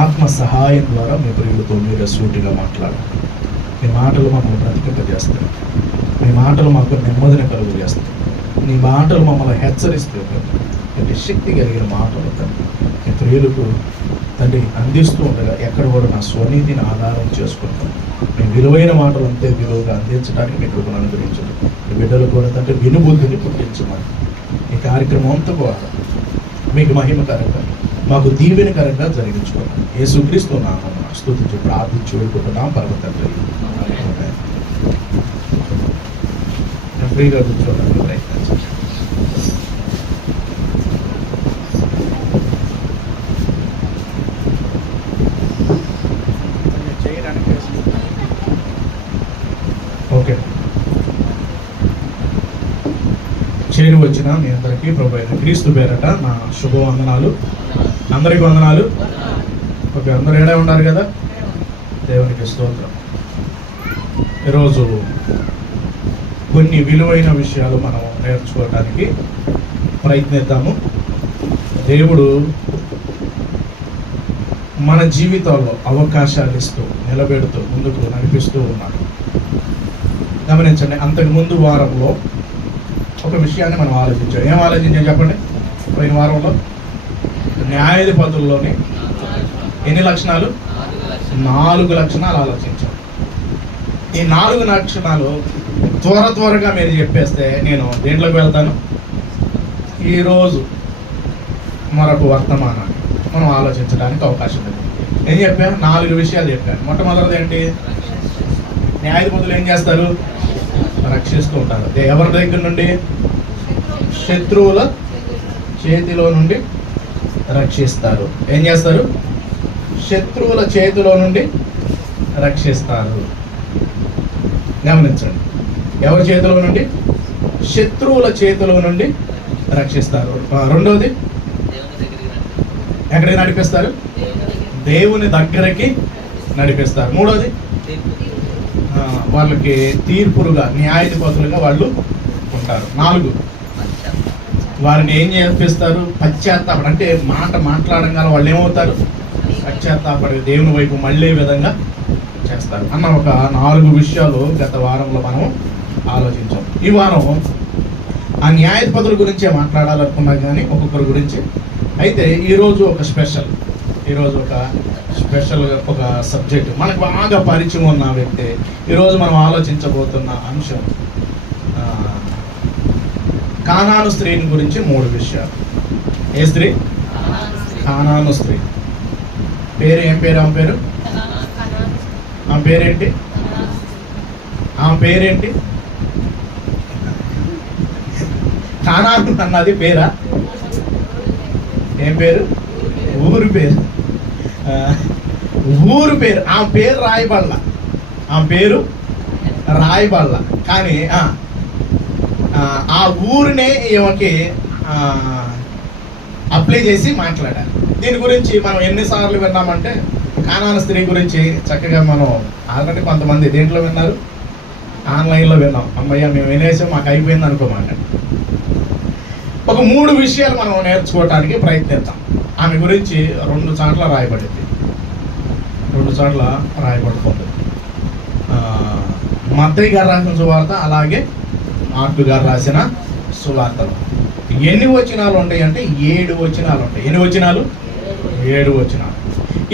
ఆత్మ సహాయం ద్వారా మీ ప్రియులతో మీరే సూటిగా మాట్లాడాలి. మీ మాటలు మమ్మల్ని బ్రతికింపజేస్తాయి. మీ మాటలు మాకు నెమ్మదిని కలుగు చేస్తాయి. నీ మాటలు మమ్మల్ని హెచ్చరిస్తూ అంటే శక్తి కలిగిన మాటలు మీ ప్రియులకు తండ్రి అందిస్తూ ఉండగా ఎక్కడ కూడా నా స్వనీతిని ఆధారం చేసుకుంటాం. మీ విలువైన మాటలు అంతే విలువగా అందించడానికి మీ కృపను అనుగ్రహించండి. మీ బిడ్డలు కూడా తండ్రి వినుబుద్ధిని పుట్టించమని ఈ కార్యక్రమం అంతా కూడా మీకు మహిమకరంగా మాకు దీవెనకరంగా జరిగించుకోండి. యేసుక్రీస్తు నామమున స్తుతించి ప్రార్థించి వేడుకుంటున్నాం పరమ తండ్రి. ఫ్రీగా కూర్చోవడానికి ప్రయత్నించండి. ఓకే, చేరి వచ్చిన మీ అందరికీ ప్రభు అయిన క్రీస్తు పేరట నా శుభవందనాలు. అందరికీ వందనాలు. ఓకే, అందరూ ఏడే ఉన్నారు కదా, దేవునికి స్తోత్రం. ఈరోజు కొన్ని విలువైన విషయాలు మనం నేర్చుకోవడానికి ప్రయత్నిద్దాము. దేవుడు మన జీవితాల్లో అవకాశాలు ఇస్తూ నిలబెడుతూ ముందుకు నడిపిస్తూ ఉన్నాడు. గమనించండి, అంతకుముందు వారంలో ఒక విషయాన్ని మనం ఆలోచించాం. ఏం ఆలోచించాం చెప్పండి? పోయిన వారంలో న్యాయాధిపతుల్లోని ఎన్ని లక్షణాలు? 4 లక్షణాలు ఆలోచించాం. ఈ 4 లక్షణాలు త్వరగా మీరు చెప్పేస్తే నేను దేంట్లోకి వెళ్తాను. ఈరోజు మరొక వర్తమానాన్ని మనం ఆలోచించడానికి అవకాశం ఉంది. ఏం చెప్పాను? 4 విషయాలు చెప్పాను. మొట్టమొదటిది ఏంటి? న్యాయాధిపతులు ఏం చేస్తారు? రక్షిస్తూ ఉంటారు. ఎవరి దగ్గర నుండి? శత్రువుల చేతిలో నుండి రక్షిస్తారు. ఏం చేస్తారు? శత్రువుల చేతిలో నుండి రక్షిస్తారు. గమనించండి, ఎవరి చేతిలో నుండి? శత్రువుల చేతిలో నుండి రక్షిస్తారు. రెండవది, ఎక్కడికి నడిపిస్తారు? దేవుని దగ్గరికి నడిపిస్తారు. మూడవది, వాళ్ళకి తీర్పులుగా న్యాయాధిపతులుగా వాళ్ళు ఉంటారు. 4, వారిని ఏం చేపిస్తారు? పశ్చాత్తాపం. అంటే మాట్లాడంగానే వాళ్ళు ఏమవుతారు? పశ్చాత్తాపడి దేవుని వైపు మళ్ళీ విధంగా చేస్తారు అన్న ఒక 4 విషయాలు గత వారంలో మనం ఆలోచించాం. ఈ వారం ఆ న్యాయాధిపతుల గురించే మాట్లాడాలనుకున్నాం కానీ ఒక్కొక్కరి గురించి. అయితే ఈరోజు ఒక స్పెషల్ ఒక సబ్జెక్ట్ మనకు బాగా పరిచయం ఉన్న వ్యక్తి. ఈరోజు మనం ఆలోచించబోతున్న అంశం కానాను స్త్రీని గురించి 3 విషయాలు. ఏ స్త్రీ? కానాను స్త్రీ. పేరు ఏం పేరు? ఆమె పేరు? ఆమె పేరేంటి? ఆమె పేరేంటి? కానాను అన్నది పేరా? ఏం పేరు? ఊరు పేరు. ఊరు పేరు. ఆమె పేరు రాయబడలా. ఆమె పేరు రాయబడలా. కానీ ఆ ఊరినే ఈమెకి అప్లై చేసి మాట్లాడాలి. దీని గురించి మనం ఎన్నిసార్లు విన్నామంటే కానాను స్త్రీ గురించి చక్కగా మనం ఆల్రెడీ కొంతమంది దేంట్లో విన్నారు? ఆన్లైన్లో విన్నాం. అమ్మయ్య మేము వినేసాం, మాకు అయిపోయింది అనుకోమాట. ఒక 3 విషయాలు మనం నేర్చుకోవటానికి ప్రయత్నిద్దాం. ఆమె గురించి 2 చోట్ల రాయబడింది. 2 చోట్ల రాయబడుతుంది. మత్తయి గారు రాసిన సువార్త, అలాగే మార్కు గారు రాసిన సువార్తలు. ఎన్ని వచనాలు ఉంటాయి అంటే 7 వచనాలు ఉంటాయి. ఎన్ని వచనాలు? 7 వచనాలు.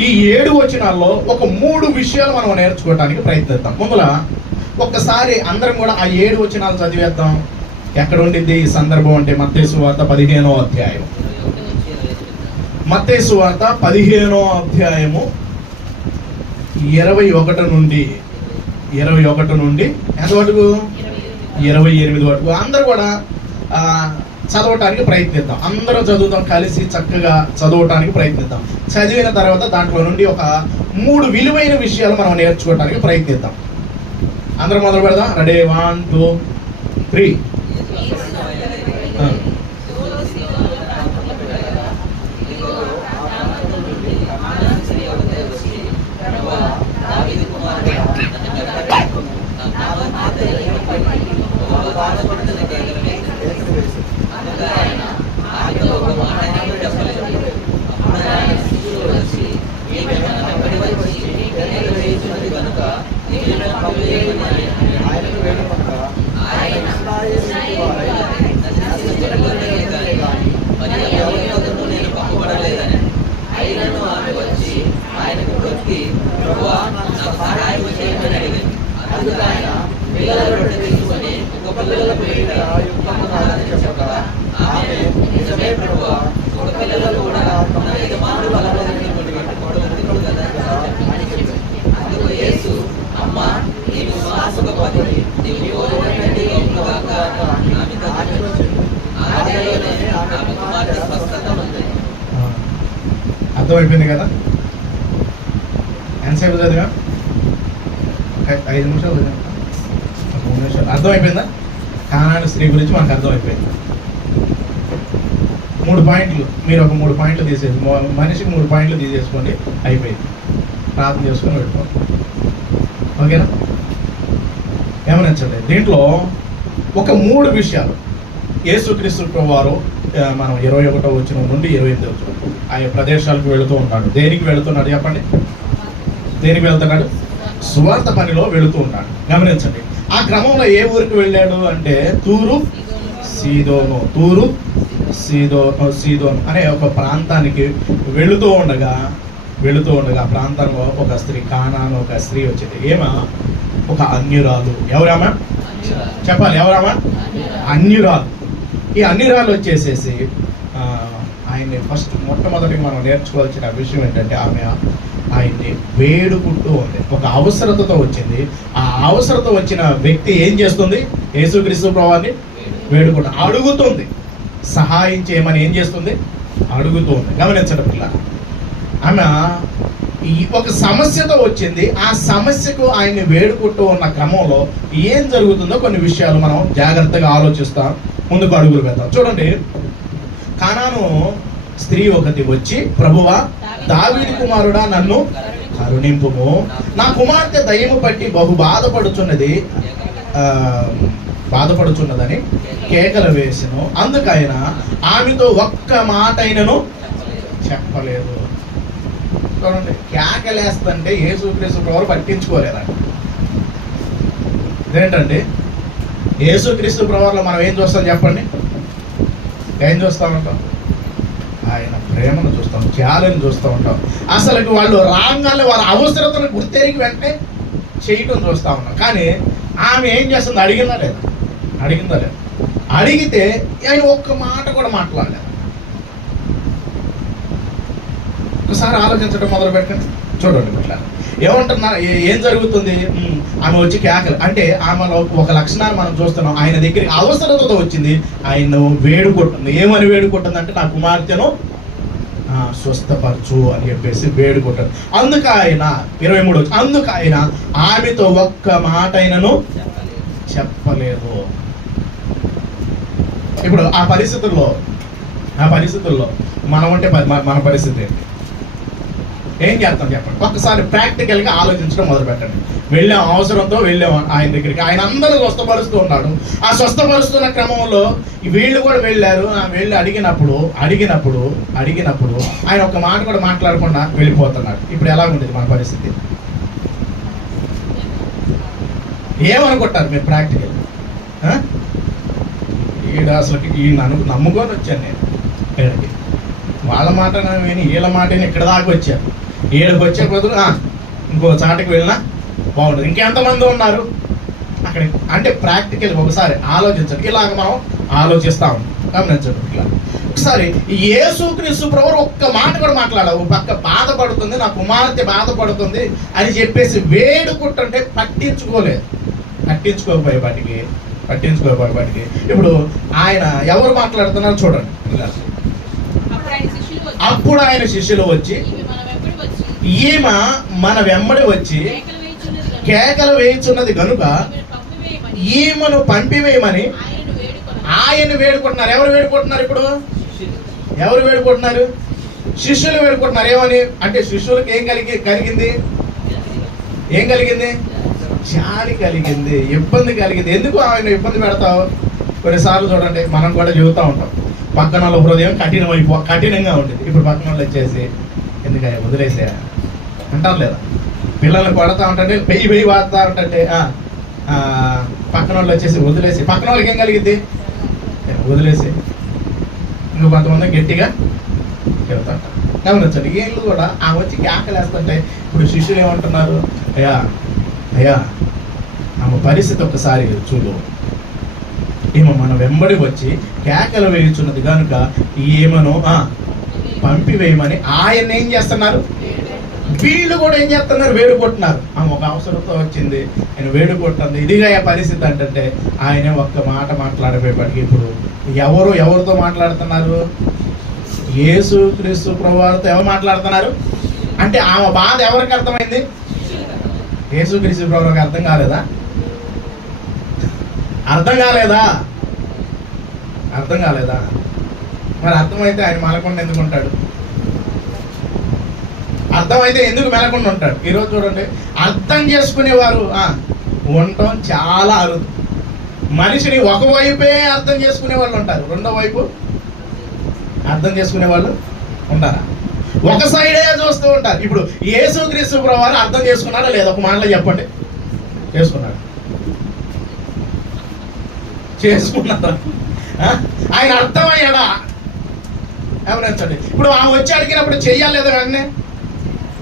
ఈ 7 వచనాల్లో ఒక 3 విషయాలు మనం నేర్చుకోవడానికి ప్రయత్నిద్దాం. ముందుల ఒక్కసారి అందరం కూడా ఆ 7 వచనాలు చదివేద్దాం. ఎక్కడ ఉండిద్ది ఈ సందర్భం అంటే మత్తయి సువార్త 15వ అధ్యాయం. మత్తయి సువార్త 15వ అధ్యాయము 21 నుండి ఎంతవరకు? 28 వరకు. అందరూ కూడా చదవటానికి ప్రయత్నిద్దాం. అందరం చదువుతాం, కలిసి చక్కగా చదవటానికి ప్రయత్నిద్దాం. చదివిన తర్వాత దాంట్లో నుండి ఒక 3 విలువైన విషయాలు మనం నేర్చుకోవటానికి ప్రయత్నిద్దాం. అందరం మొదలు పెడదాం. రెడీ? 1 2 3. అర్థమైపోయింది కదా? ఎంతసేపు చదివా? 5 నిమిషాలు చదివా, 3 నిమిషాలు. అర్థమైపోయిందా? కానాను స్త్రీ గురించి మనకు అర్థమైపోయింది. 3 పాయింట్లు, మీరు ఒక 3 పాయింట్లు తీసేసి, మనిషికి 3 పాయింట్లు తీసేసుకోండి, అయిపోయింది. ప్రార్థన చేసుకొని వెళ్ళిపోండి. ఓకేనా? గమనించండి, దీంట్లో ఒక 3 విషయాలు యేసుక్రీస్తు వారు మనం 21వ వచనం నుండి 28వ వచనం ఆయా ప్రదేశాలకు వెళుతూ ఉన్నాడు. దేనికి వెళుతున్నాడు చెప్పండి? దేనికి వెళ్తున్నాడు? సువార్త పనిలో వెళుతూ ఉన్నాడు. గమనించండి, ఆ క్రమంలో ఏ ఊరికి వెళ్ళాడు అంటే తూరు సీదోను అనే ఒక ప్రాంతానికి వెళుతూ ఉండగా ఆ ప్రాంతంలో ఒక స్త్రీ, కానాను ఒక స్త్రీ వచ్చింది. ఏమా? ఒక అన్యురాలు. ఎవరామా? చెప్పాలి, ఎవరామా? అన్యురాలు. ఈ అన్యురాలు వచ్చేసేసి ఆయన్ని మొట్టమొదటిగా మనం నేర్చుకోవాల్సిన విషయం ఏంటంటే ఆమె ఆయన్ని వేడుకుంటూ ఉంది. ఒక అవసరతతో వచ్చింది. ఆ అవసరత వచ్చిన వ్యక్తి ఏం చేస్తుంది? యేసుక్రీస్తు ప్రభువుని వేడుకుంటూ అడుగుతుంది, సహాయం చేయమని. ఏం చేస్తుంది? అడుగుతుంది. గమనించడం పిల్ల, ఆమె ఈ ఒక సమస్యతో వచ్చింది. ఆ సమస్యకు ఆయన్ని వేడుకుంటూ ఉన్న క్రమంలో ఏం జరుగుతుందో కొన్ని విషయాలు మనం జాగ్రత్తగా ఆలోచిస్తాం, ముందుకు అడుగులు పెడతాం. చూడండి, కానాను స్త్రీ ఒకటి వచ్చి, ప్రభువా, దావీదు కుమారుడా, నన్ను కరుణింపుము, నా కుమార్తె దయ్యము పట్టి బహు బాధపడుచున్నదని కేకలు వేసెను. అందుకైనా ఆమెతో ఒక్క మాట అయినను చెప్పలేదు. చూడండి, కేకలేస్తుంటే యేసుక్రీస్తు ప్రభువు పట్టించుకోలేదండి. ఇదేంటండి? యేసుక్రీస్తు ప్రభువులో మనం ఏం చూస్తాం చెప్పండి? ఏం చూస్తూ ఉంటాం? ఆయన ప్రేమను చూస్తాం, త్యాగం చూస్తూ ఉంటాం. అసలు వాళ్ళు రాగానే వారి అవసరతను గుర్తెరిగి వెంటనే చేయటం చూస్తూ ఉన్నాం. కానీ ఆమె ఏం చేస్తుంది? అడిగిందా లేదా? అడిగితే ఆయన ఒక్క మాట కూడా మాట్లాడలేదు. ఒకసారి ఆలోచించడం మొదలు పెట్టండి. చూడండి, ఇట్లా ఏమంటున్నారు, ఏం జరుగుతుంది? ఆమె వచ్చి కేకలు అంటే ఆమెలో ఒక లక్షణాన్ని మనం చూస్తున్నాం. ఆయన దగ్గరికి అవసరతతో వచ్చింది, ఆయన వేడుకుంటుంది. ఏమని వేడుకుంటుంది అంటే, నా కుమార్తెను స్వస్థపరచు అని చెప్పేసి వేడుకుంటాడు. అందుకు ఆయన 23 అందుకు ఆయన ఆమెతో ఒక్క మాట అయినను చెప్పలేదు. ఇప్పుడు ఆ పరిస్థితుల్లో మనం ఉంటే మన పరిస్థితి ఏం చేస్తాం చెప్పండి? ఒక్కసారి ప్రాక్టికల్గా ఆలోచించడం మొదలు పెట్టండి. వెళ్ళాం, అవసరంతో వెళ్ళాం ఆయన దగ్గరికి. ఆయన అందరూ స్వస్థపరుస్తూ ఉన్నాడు. ఆ స్వస్థపరుస్తున్న క్రమంలో వీళ్ళు కూడా వెళ్ళారు. వెళ్ళి అడిగినప్పుడు ఆయన ఒక్క మాట కూడా మాట్లాడకుండా వెళ్ళిపోతున్నాడు. ఇప్పుడు ఎలా ఉండేది మన పరిస్థితి? ఏమనుకుంటారు మీరు ప్రాక్టికల్? అసలు నమ్ముకొని వచ్చాను నేను ఇక్కడికి. వాళ్ళ మాట విని వీళ్ళ మాట ఇక్కడ దాకా వచ్చాను. ఏడుకు వచ్చే బదులు ఇంకో చాటుకు వెళ్ళినా బాగుంటుంది. ఇంకెంతమంది ఉన్నారు అక్కడ అంటే ప్రాక్టికల్ ఒకసారి ఆలోచించండి. ఇలాగ మనం ఆలోచిస్తాం. గమనించండి, ఇట్లా ఒకసారి యేసుక్రీస్తు ప్రభువు ఒక్క మాట కూడా మాట్లాడావు. పక్క బాధపడుతుంది, నా కుమార్తె బాధపడుతుంది అని చెప్పేసి వేడుకుంటుంటే పట్టించుకోకపోయేపాటికి ఇప్పుడు ఆయన ఎవరు మాట్లాడుతున్నారు చూడండి. అప్పుడు ఆయన శిష్యులు వచ్చి, ఈమె మన వెంబడి వచ్చి కేకలు వేయుచున్నది కనుక ఈమెను పంపివేయమని ఆయన వేడుకుంటున్నారు. ఎవరు వేడుకుంటున్నారు? ఇప్పుడు ఎవరు వేడుకుంటున్నారు? శిష్యులు వేడుకుంటున్నారు. ఏమని అంటే శిష్యులకు ఏం కలిగింది? జాలి కలిగింది, ఇబ్బంది కలిగింది. ఎందుకు ఆయన ఇబ్బంది పెడతావు? కొన్నిసార్లు చూడండి, మనం కూడా చెబుతూ ఉంటాం, పక్కన వాళ్ళ హృదయం కఠినంగా ఉంటుంది. ఇప్పుడు పక్కన వాళ్ళు వచ్చేసి ఎందుకయ్యా వదిలేసే అంటారు లేదా? పిల్లల్ని కొడతా ఉంటే వెయ్యి వాడుతూ ఉంటే పక్కన వాళ్ళు వచ్చేసి వదిలేసి, పక్కన వాళ్ళకి ఏం కలిగింది? వదిలేసి ఇంకో కొంతమంది గట్టిగా చెబుతా ఉంటారు. గమనించండి, వీళ్ళు కూడా ఆమె వచ్చి కేకలేస్తుంటే ఇప్పుడు శిష్యులు ఏమంటున్నారు? అయ్యా ఆమె పరిస్థితి ఒకసారి చూడు, ఈమె మన వెంబడి వచ్చి కేకలు వేయుచున్నది కనుక ఈమెను పంపివేయమని ఆయన ఏం చేస్తున్నారు? వీళ్ళు కూడా ఏం చేస్తున్నారు? వేడుకుంటున్నారు. ఆమె ఒక అవసరంతో వచ్చింది, ఆయన వేడుకుంటుంది. ఇదిగా పరిస్థితి అంటే ఆయనే ఒక్క మాట మాట్లాడబోయేపటికి ఇప్పుడు ఎవరితో మాట్లాడుతున్నారు? యేసుక్రీస్తు ప్రభువారితో ఎవరు మాట్లాడుతున్నారు అంటే ఆమె బాధ ఎవరికి అర్థమైంది? యేసుక్రీస్తు ప్రభువారికి అర్థం కాలేదా? అర్థం కాలేదా? అర్థం కాలేదా? మరి అర్థమైతే ఆయన మెలకుండా ఎందుకు ఉంటాడు? అర్థమైతే ఎందుకు మెలకుండా ఉంటాడు? ఈరోజు చూడండి, అర్థం చేసుకునేవారు ఉండటం చాలా అరుదు. మనిషిని ఒకవైపే అర్థం చేసుకునే వాళ్ళు ఉంటారు, రెండో వైపు అర్థం చేసుకునే వాళ్ళు ఉంటారా? ఒక సైడే చూస్తూ ఉంటారు. ఇప్పుడు యేసుక్రీస్తు ప్రభువారు అర్థం చేసుకున్నారా లేదా? ఒక మాటలో చెప్పండి. చేసుకున్నాడు. చేసుకున్నారా? ఆయన అర్థమయ్యాడా? ఎవరించండి. ఇప్పుడు ఆమె వచ్చి అడిగినప్పుడు చెయ్యాలి లేదా?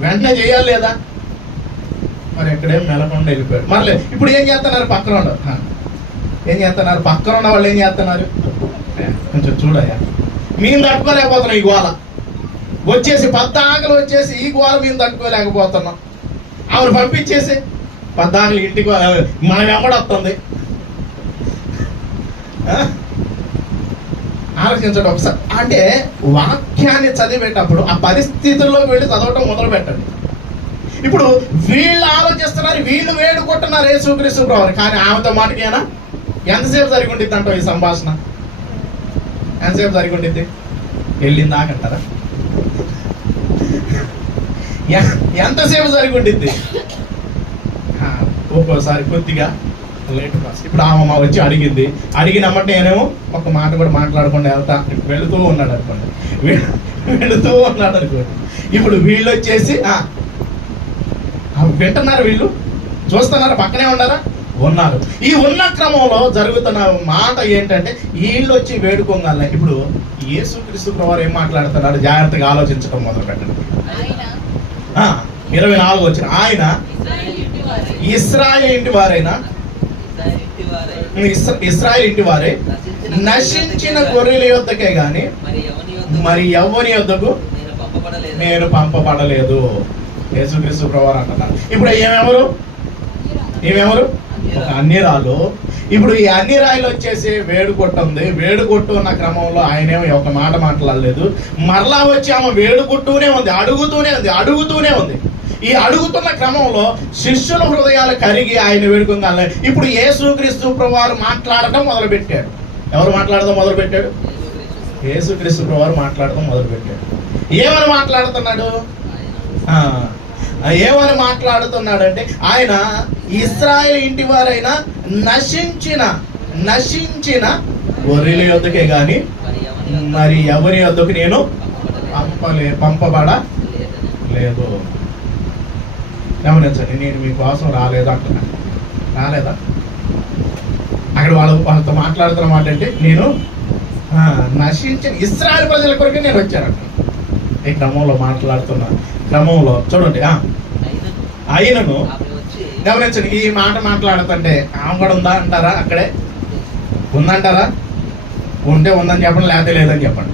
వెంటనే చెయ్యాలి లేదా? మరి ఎక్కడేం మెలకుండా వెళ్ళిపోయాడు. మరి ఇప్పుడు ఏం చేస్తున్నారు? పక్కన ఏం చేస్తున్నారు? పక్కన ఉన్న వాళ్ళు ఏం చేస్తున్నారు? కొంచెం చూడయ్యా, మేము తట్టుకోలేకపోతున్నాం ఈ గోల. వచ్చేసి పద్దాకలు వచ్చేసి ఈ గోల మేము తట్టుకోలేకపోతున్నాం. ఆమెను పంపించేసి పద్దాకలు ఇంటికి మనం వెంబడొస్తుంది. ఆలోచించండి ఒకసారి. అంటే వాక్యాన్ని చదివేటప్పుడు ఆ పరిస్థితుల్లోకి వెళ్ళి చదవటం మొదలు పెట్టండి. ఇప్పుడు వీళ్ళు ఆలోచిస్తున్నారు, వీళ్ళు వేడుకుంటున్నారు యేసుక్రీస్తు ప్రభువారు, కానీ ఆమెతో మాటకేనా? ఎంతసేపు జరిగి ఉండిద్ది అంటావు ఈ సంభాషణ? ఎంతసేపు జరిగి ఉండిద్ది? వెళ్ళిందాకంటారా? ఎంతసేపు జరిగి ఉండిద్ది? ఒక్కోసారి కొద్దిగా లేట్ ప్రాసెస్. ఇప్పుడు ఆమె వచ్చి అడిగినమ్మంటే నేనేమో ఒక మాట కూడా మాట్లాడకుండా వెళుతూ ఉన్నాడు అనుకోండి. ఇప్పుడు వీళ్ళు వచ్చేసి వింటున్నారు, వీళ్ళు చూస్తున్నారు, పక్కనే ఉన్నారు. ఈ ఉన్న క్రమంలో జరుగుతున్న మాట ఏంటంటే వీళ్ళు వచ్చి వేడుకోగలనే. ఇప్పుడు యేసుక్రీస్తు ప్రభువారు ఏం మాట్లాడుతున్నాడు? జాగ్రత్తగా ఆలోచించడం మొదలు పెట్టండి. 24 వచ్చిన ఆయన ఇశ్రాయేలు ఇంటి వారైనా ఇశ్రాయేలు ఇంటి వారే నశించిన గొర్రెల యొద్దకే గాని మరి ఎవరి యొద్దకు నేను పంపబడలేదు. యేసుక్రీస్తు ప్రభువారు అంటున్నారు. ఇప్పుడు ఏమెవరు? ఒక అన్యరాలు. ఇప్పుడు ఈ అన్యరాయిలు వచ్చేసి వేడుకొట్టు ఉన్న క్రమంలో ఆయనేమో ఒక మాట మాట్లాడలేదు. మరలా వచ్చి ఆమె వేడుకుంటూనే ఉంది, అడుగుతూనే ఉంది. ఈ అడుగుతున్న క్రమంలో శిష్యుల హృదయాలు కరిగి ఆయన వేడుకోగానే ఇప్పుడు యేసుక్రీస్తు ప్రభువారు మాట్లాడటం మొదలుపెట్టాడు. ఎవరు మాట్లాడడం మొదలుపెట్టాడు? యేసుక్రీస్తు ప్రభువారు మాట్లాడటం మొదలుపెట్టాడు. ఏమని మాట్లాడుతున్నాడంటే ఆయన ఇశ్రాయేలు ఇంటి వారైనా నశించిన గొర్రెల యొద్దకే గాని మరి ఎవరి యొద్దకు నేను పంపబడలేదు. గమనించండి, నేను మీకోసం రాలేదా? అక్కడ వాళ్ళతో మాట్లాడుతున్న మాట అంటే నేను నశించిన ఇశ్రాయేలు ప్రజల కొరకు నేను వచ్చాను. ఈ క్రమంలో మాట్లాడుతున్న క్రమంలో చూడండి, ఆయనను గమనించండి. ఈ మాట మాట్లాడుతుంటే ఆమె కూడా ఉందా అంటారా? అక్కడే ఉందంటారా? ఉంటే ఉందని చెప్పండి, లేకపోతే లేదని చెప్పండి.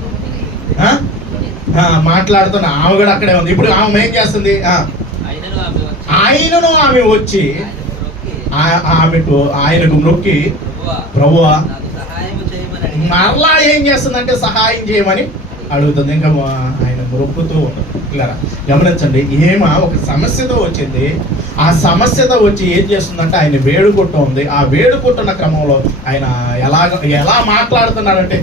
మాట్లాడుతున్న ఆమె కూడా అక్కడే ఉంది. ఇప్పుడు ఆమె ఏం చేస్తుంది? ఆయనను ఆమె వచ్చి ఆయనకు మొక్కి ప్రభువా మరలా ఏం చేస్తుందంటే సహాయం చేయమని అడుగుతుంది. ఇంకా ఆయన మొక్కుతూ ఉన్నాడు. ఇలా గమనించండి, ఒక సమస్యతో వచ్చింది. ఆ సమస్యతో వచ్చి ఏం చేస్తుందంటే ఆయన వేడుకుంటుంది. ఆ వేడుకుంటున్న క్రమంలో ఆయన ఎలా మాట్లాడుతున్నాడంటే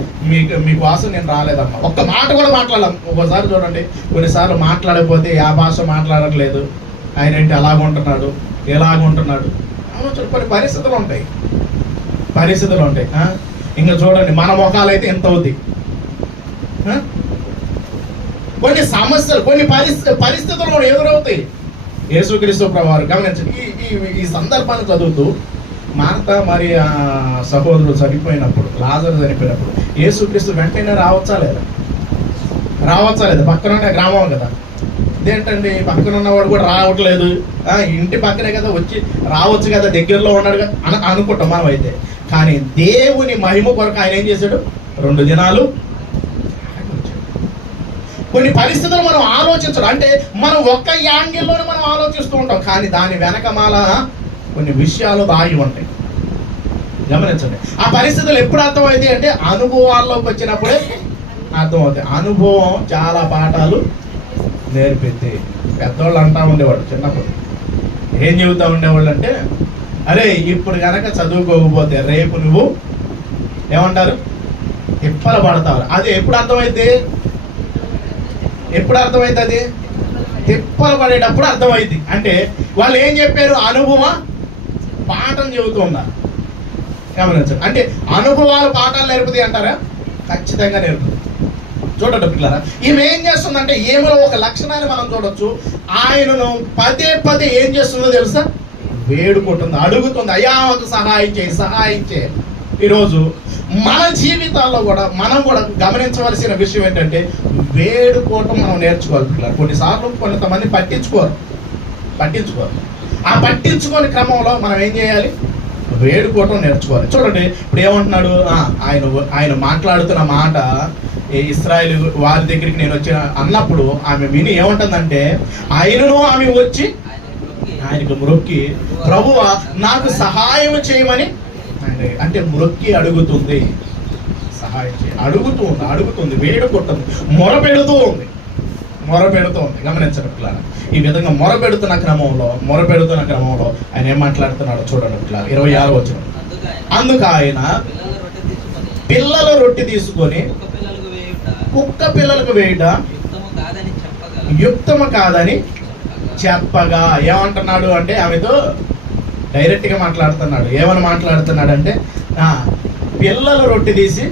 మీకోసం నేను రాలేదమ్మా, ఒక్క మాట కూడా మాట్లాడలేం. ఒకసారి చూడండి, కొన్నిసార్లు మాట్లాడకపోతే ఆ భాష మాట్లాడట్లేదు, ఆయన ఏంటి ఎలాగుంటున్నాడు. కొన్ని పరిస్థితులు ఉంటాయి. ఇంకా చూడండి, మన ముఖాలైతే ఎంత అవుద్ది. కొన్ని సమస్యలు, కొన్ని పరిస్థితులు ఎదురవుతాయి. యేసుక్రీస్తు ప్రభువారు గమనించండి, ఈ సందర్భాన్ని చదువుతూ మార్తా మరి ఆ సహోదరుడు చనిపోయినప్పుడు, లాజరు చనిపోయినప్పుడు యేసుక్రీస్తు వెంటనే రావచ్చా లేదా? పక్కన గ్రామం కదా, ఇదేంటండి పక్కన ఉన్నవాడు కూడా రావట్లేదు, ఇంటి పక్కనే కదా, వచ్చి రావచ్చు కదా, దగ్గరలో ఉన్నాడు కదా అనుకుంటాం మనం అయితే. కానీ దేవుని మహిమ కొరకు ఆయన ఏం చేశాడు? 2 దినాలు. కొన్ని పరిస్థితులు మనం ఆలోచించడం అంటే మనం ఒక్క యాంగిల్లోనే మనం ఆలోచిస్తూ ఉంటాం, కానీ దాని వెనకమాల కొన్ని విషయాలు దాగి ఉంటాయి. గమనించండి, ఆ పరిస్థితులు ఎప్పుడు అర్థమైంది అంటే అనుభవాల్లోకి వచ్చినప్పుడే అర్థమవుతాయి. అనుభవం చాలా పాఠాలు నేర్పిద్ది. పెద్దవాళ్ళు అంటూ ఉండేవాడు చిన్నప్పుడు, ఏం చెబుతూ ఉండేవాళ్ళు అంటే, అరే ఇప్పుడు కనుక చదువుకోకపోతే రేపు నువ్వు ఏమంటారు తిప్పలు పడతావు. అది ఎప్పుడు అర్థమైంది? ఎప్పుడు అర్థమైంది? అది తిప్పలు పడేటప్పుడు అర్థమైంది. అంటే వాళ్ళు ఏం చెప్పారు? అనుభవం పాఠం చెబుతున్నారు. గమనించండి. అంటే అనుభవాలు పాఠాలు నేర్పుతాయి అంటారా? ఖచ్చితంగా నేర్పుతుంది. చూడండి పిల్లరా, ఈమె ఏం చేస్తుందంటే, ఈమెలో ఒక లక్షణాన్ని మనం చూడొచ్చు. ఆయనను పదే పదే ఏం చేస్తుందో తెలుసా? వేడుకుంటుంది, అడుగుతుంది, అయ్యా మాకు సహాయం చేయి, సహాయం చేయి. ఈరోజు మన జీవితాల్లో కూడా మనం కూడా గమనించవలసిన విషయం ఏంటంటే, వేడుకోవటం మనం నేర్చుకోవాలి పిల్లలు. కొన్నిసార్లు కొంతమంది పట్టించుకోరు. ఆ పట్టించుకోని క్రమంలో మనం ఏం చేయాలి? వేడుకోవటం నేర్చుకోవాలి. చూడండి ఇప్పుడు ఏమంటున్నాడు, ఆయన మాట్లాడుతున్న మాట, ఇశ్రాయేలు వారి దగ్గరికి నేను వచ్చి అన్నప్పుడు ఆమె విని ఏమంటుందంటే, ఆమె వచ్చి ఆయనకు మ్రొక్కి, ప్రభువా నాకు సహాయం చేయమని, అంటే మ్రొక్కి అడుగుతుంది, సహాయం చేయ అడుగుతుంది, వేడుకుంటుంది, మొరపెడుతూ ఉంది. గమనించండి పిల్లలు. ఈ విధంగా మొరపెడుతున్న క్రమంలో ఆయన ఏం మాట్లాడుతున్నాడో చూడండి పిల్లలు. 26వ వచనం. అందుకు ఆయన పిల్లల రొట్టె తీసుకొని కుక్క పిల్లలకు వేయుట యుక్తము కాదని చెప్పగా ఏమంటున్నాడు అంటే, ఆమెతో డైరెక్ట్గా మాట్లాడుతున్నాడు. ఏమని మాట్లాడుతున్నాడు అంటే, పిల్లల రొట్టె తీసి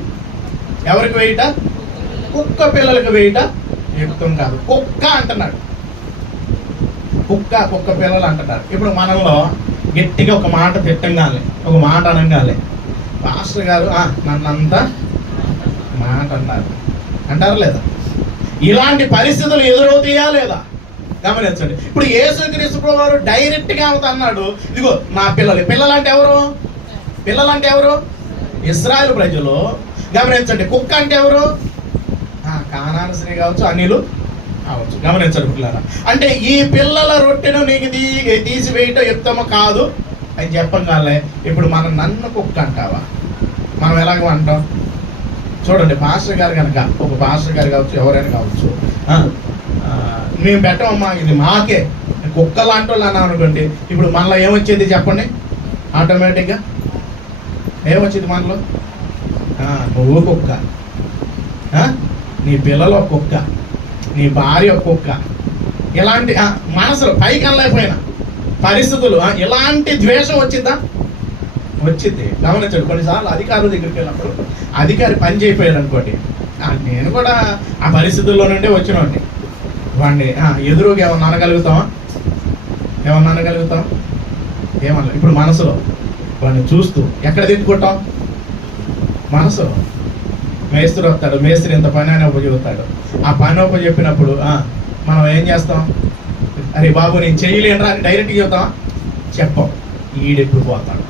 ఎవరికి వేయుట? కుక్క పిల్లలకు వేయుట యుక్తం కాదు. కుక్క అంటున్నాడు, కుక్క పిల్లలు అంటున్నారు. ఇప్పుడు మనలో గట్టిగా ఒక మాట తిట్టంగానే, ఒక మాట అనగానే, పాస్టర్ గారు నన్నంతా మాట అంటారు లేదా? ఇలాంటి పరిస్థితులు ఎదురవుతాయా లేదా? గమనించండి. ఇప్పుడు యేసుక్రీస్తు ప్రభువు డైరెక్ట్గా అవుతున్నాడు, ఇదిగో నా పిల్లలంటే ఎవరు? ఇశ్రాయేలు ప్రజలు. గమనించండి. కుక్క అంటే ఎవరు? కానాను స్త్రీ కావచ్చు, అన్యులు కావచ్చు. గమనించండి పిల్లరా. అంటే ఈ పిల్లల రొట్టెను నీకు తీసివేయటం యుక్తము కాదు అని చెప్పగానే, ఇప్పుడు నన్ను కుక్క అంటావా? మనం ఎలాగ అంటాం? చూడండి, పాస్టర్ గారు కనుక, ఒక పాస్టర్ గారు కావచ్చు, ఎవరైనా కావచ్చు, మేము పెట్టమమ్మా, ఇది మాకే, కుక్క లాంటి వాళ్ళు అన్నాం అనుకోండి, ఇప్పుడు మనలో ఏమొచ్చేది చెప్పండి? ఆటోమేటిక్గా ఏమొచ్చేది మనలో? నువ్వు కుక్క, నీ పిల్లలు ఒక కుక్క, నీ భార్య ఒక కుక్క. ఇలాంటి మనసులో పైకి అనలేకపోయినా పరిస్థితులు, ఇలాంటి ద్వేషం వచ్చిందా? వచ్చింది. గమనించండి. కొన్నిసార్లు అధికారుల దగ్గరికి వెళ్ళినప్పుడు అధికారి పని చేయపోయాడు అనుకోండి, నేను కూడా ఆ పరిస్థితుల్లో నుండి వచ్చినోడిని. వాడిని ఎదురుగా ఏమన్నా అనగలుగుతాం? ఏమన్నా. ఇప్పుడు మనసులో వాడిని చూస్తూ ఎక్కడ తిట్టుకుంటాం? మనసులో. మేస్త్రి వస్తాడు, మేస్త్రి ఇంత పని అని ఉపయోగిస్తాడు. ఆ పని చెప్పినప్పుడు మనం ఏం చేస్తాం? అరే బాబు నేను చేయలేనురా అని డైరెక్ట్గా చెబుతాం? చెప్పం. ఈడెప్పుడు పోతాడు,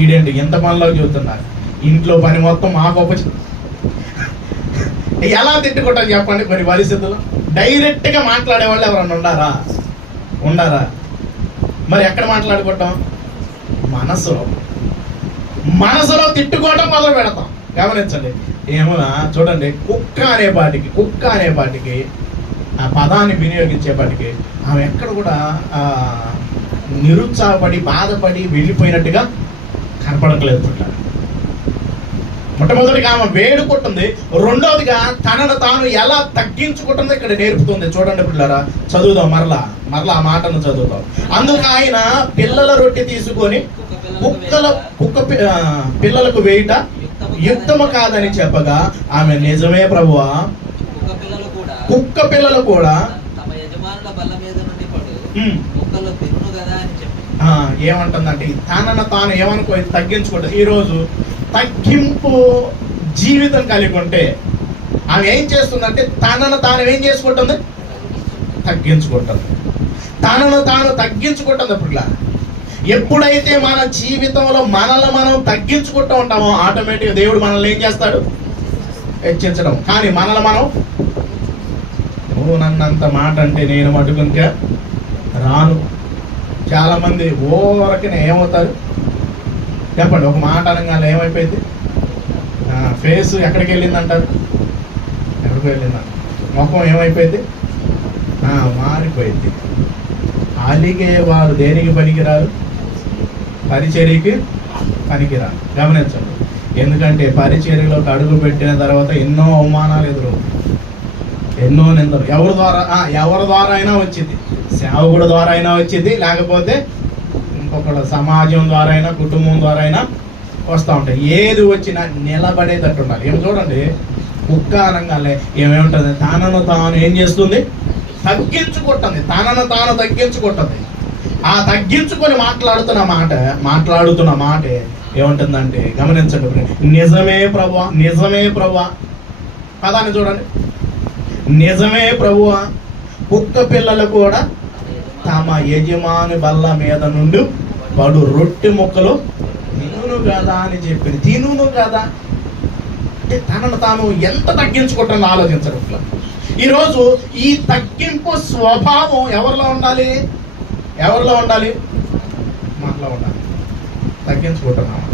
ఈడేంటి ఎంత పనిలోకి చెబుతున్నారు, ఇంట్లో పని మొత్తం మా గొప్ప. ఎలా తిట్టుకుంటాం చెప్పండి? కొన్ని పరిస్థితుల్లో డైరెక్ట్గా మాట్లాడే వాళ్ళు ఎవరన్నా ఉండారా? మరి ఎక్కడ మాట్లాడుకుంటాం? మనసులో తిట్టుకోవటం మొదలు పెడతాం. గమనించండి. ఏమన్నా చూడండి, కుక్క అనేపాటికి ఆ పదాన్ని వినియోగించేపాటికి ఆమె ఎక్కడ కూడా నిరుత్సాహపడి బాధపడి వెళ్ళిపోయినట్టుగా కనపడట్లేదు. మొట్టమొదటిగా ఆమె వేడుకుంటుంది, రెండవదిగా తనను తాను ఎలా తగ్గించుకుంటుందో ఇక్కడ నేర్పుతుంది. చూడండి పిల్లరా, చదువుదాం మరలా ఆ మాటను చదువుతాం. అందుకు ఆయన పిల్లల రొట్టె తీసుకొని పిల్లలకు వేయుట యుక్తము కాదని చెప్పగా, ఆమె నిజమే ప్రభువా, కుక్క పిల్లలు కూడా ఏమంటుందంటే, తనను తాను ఏమనుకో తగ్గించుకుంటుంది. ఈరోజు తగ్గింపు జీవితం కలిగి ఉంటే ఆమె ఏం చేస్తుందంటే, తనను తాను ఏం చేసుకుంటుంది? తగ్గించుకుంటుంది. అప్పుడు ఎప్పుడైతే మన జీవితంలో మనల్ని మనం తగ్గించుకుంటూ ఉంటామో, ఆటోమేటిక్గా దేవుడు మనల్ని ఏం చేస్తాడు? హెచ్చించడం. కానీ మనల్ని మనం, నువ్వు నన్నంత మాట అంటే నేను మటుకు ఇంకా రాను. చాలామంది ఓరకనే ఏమవుతారు చెప్పండి? ఒక మాట అనగానే ఏమైపోయింది? ఫేస్ ఎక్కడికి వెళ్ళింది అంటారు? ఎక్కడికి వెళ్ళిందా ముఖం ఏమైపోయింది, మారిపోయింది. అలిగే వారు దేనికి పనికిరారు? పరిచర్యకి పనికిరారు. గమనించండి, ఎందుకంటే పరిచర్యలోకి అడుగు పెట్టిన తర్వాత ఎన్నో అవమానాలు ఎన్నో నిందలు. ఎవరి ద్వారా అయినా వచ్చింది, సేవకుడు ద్వారా అయినా వచ్చింది, లేకపోతే ఇంకొకటి సమాజం ద్వారా అయినా, కుటుంబం ద్వారా అయినా వస్తూ ఉంటాయి. ఏది వచ్చినా నిలబడేటట్టు ఉండాలి. ఏమి చూడండి, కుక్క అనగానే ఏమేముంటుంది, తనను తాను ఏం చేస్తుంది? తగ్గించుకుంటుంది. తనను తాను తగ్గించుకుంటుంది. ఆ తగ్గించుకొని మాట్లాడుతున్న మాట ఏముంటుందంటే, గమనించండి, నిజమే ప్రభువా, నిజమే ప్రభువా. పదాన్ని చూడండి, నిజమే ప్రభువా. కుక్క పిల్లలు కూడా తమ యజమాని బల్ల మీద నుండి పడు రొట్టె ముక్కలు తినును కదా అని చెప్పింది. తినును కదా అంటే తనను తాను ఎంత తగ్గించుకుంటుందో ఆలోచించడం. ఈరోజు ఈ తగ్గింపు స్వభావం ఎవరిలో ఉండాలి? ఎవరిలో ఉండాలి? మనలో ఉండాలి. తగ్గించుకుంటున్నాము.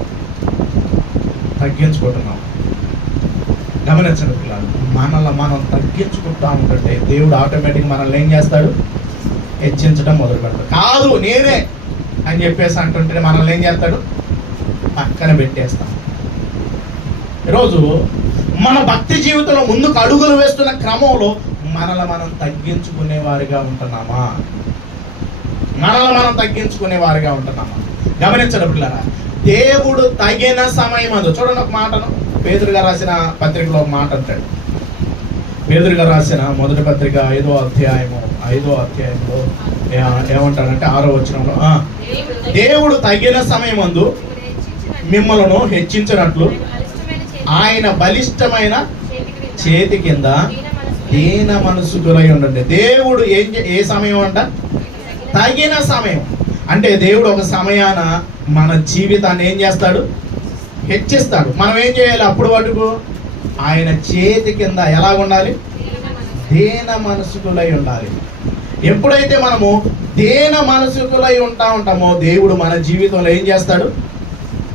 గమనించండి పిల్లలు, మనల్ని మనం తగ్గించుకుంటా ఉంటుంటే దేవుడు ఆటోమేటిక్ మనల్ని ఏం చేస్తాడు? హెచ్చించడం మొదలు పెడతాడు. కాదు నేనే అని చెప్పేసి అంటుంటే మనల్ని ఏం చేస్తాడు? పక్కన పెట్టేస్తాం. ఈరోజు మన భక్తి జీవితంలో ముందుకు అడుగులు వేస్తున్న క్రమంలో మనల్ని మనం తగ్గించుకునే వారిగా ఉంటున్నామా? గమనించడం పిల్లరా, దేవుడు తగిన సమయం అందు. చూడండి ఒక మాటను పేతురు గారు రాసిన పత్రికలో ఒక మాట అంటాడు. పేతురు గారు రాసిన మొదటి పత్రిక 5వ అధ్యాయంలో ఏమంటాడంటే 6వ వచనంలో, దేవుడు తగిన సమయం అందు మిమ్మలను హెచ్చించినట్లు ఆయన బలిష్టమైన చేతి కింద దీన మనసుకులై ఉండండి. దేవుడు ఏ సమయం అంట? తగిన సమయం. అంటే దేవుడు ఒక సమయాన మన జీవితాన్ని ఏం చేస్తాడు? హెచ్చిస్తాడు. మనం ఏం చేయాలి? అప్పుడు వరకు ఆయన చేతి కింద ఎలా ఉండాలి? దీన మనసుకులై ఉండాలి. ఎప్పుడైతే మనము దీన మనసుకులై ఉంటామో దేవుడు మన జీవితంలో ఏం చేస్తాడు?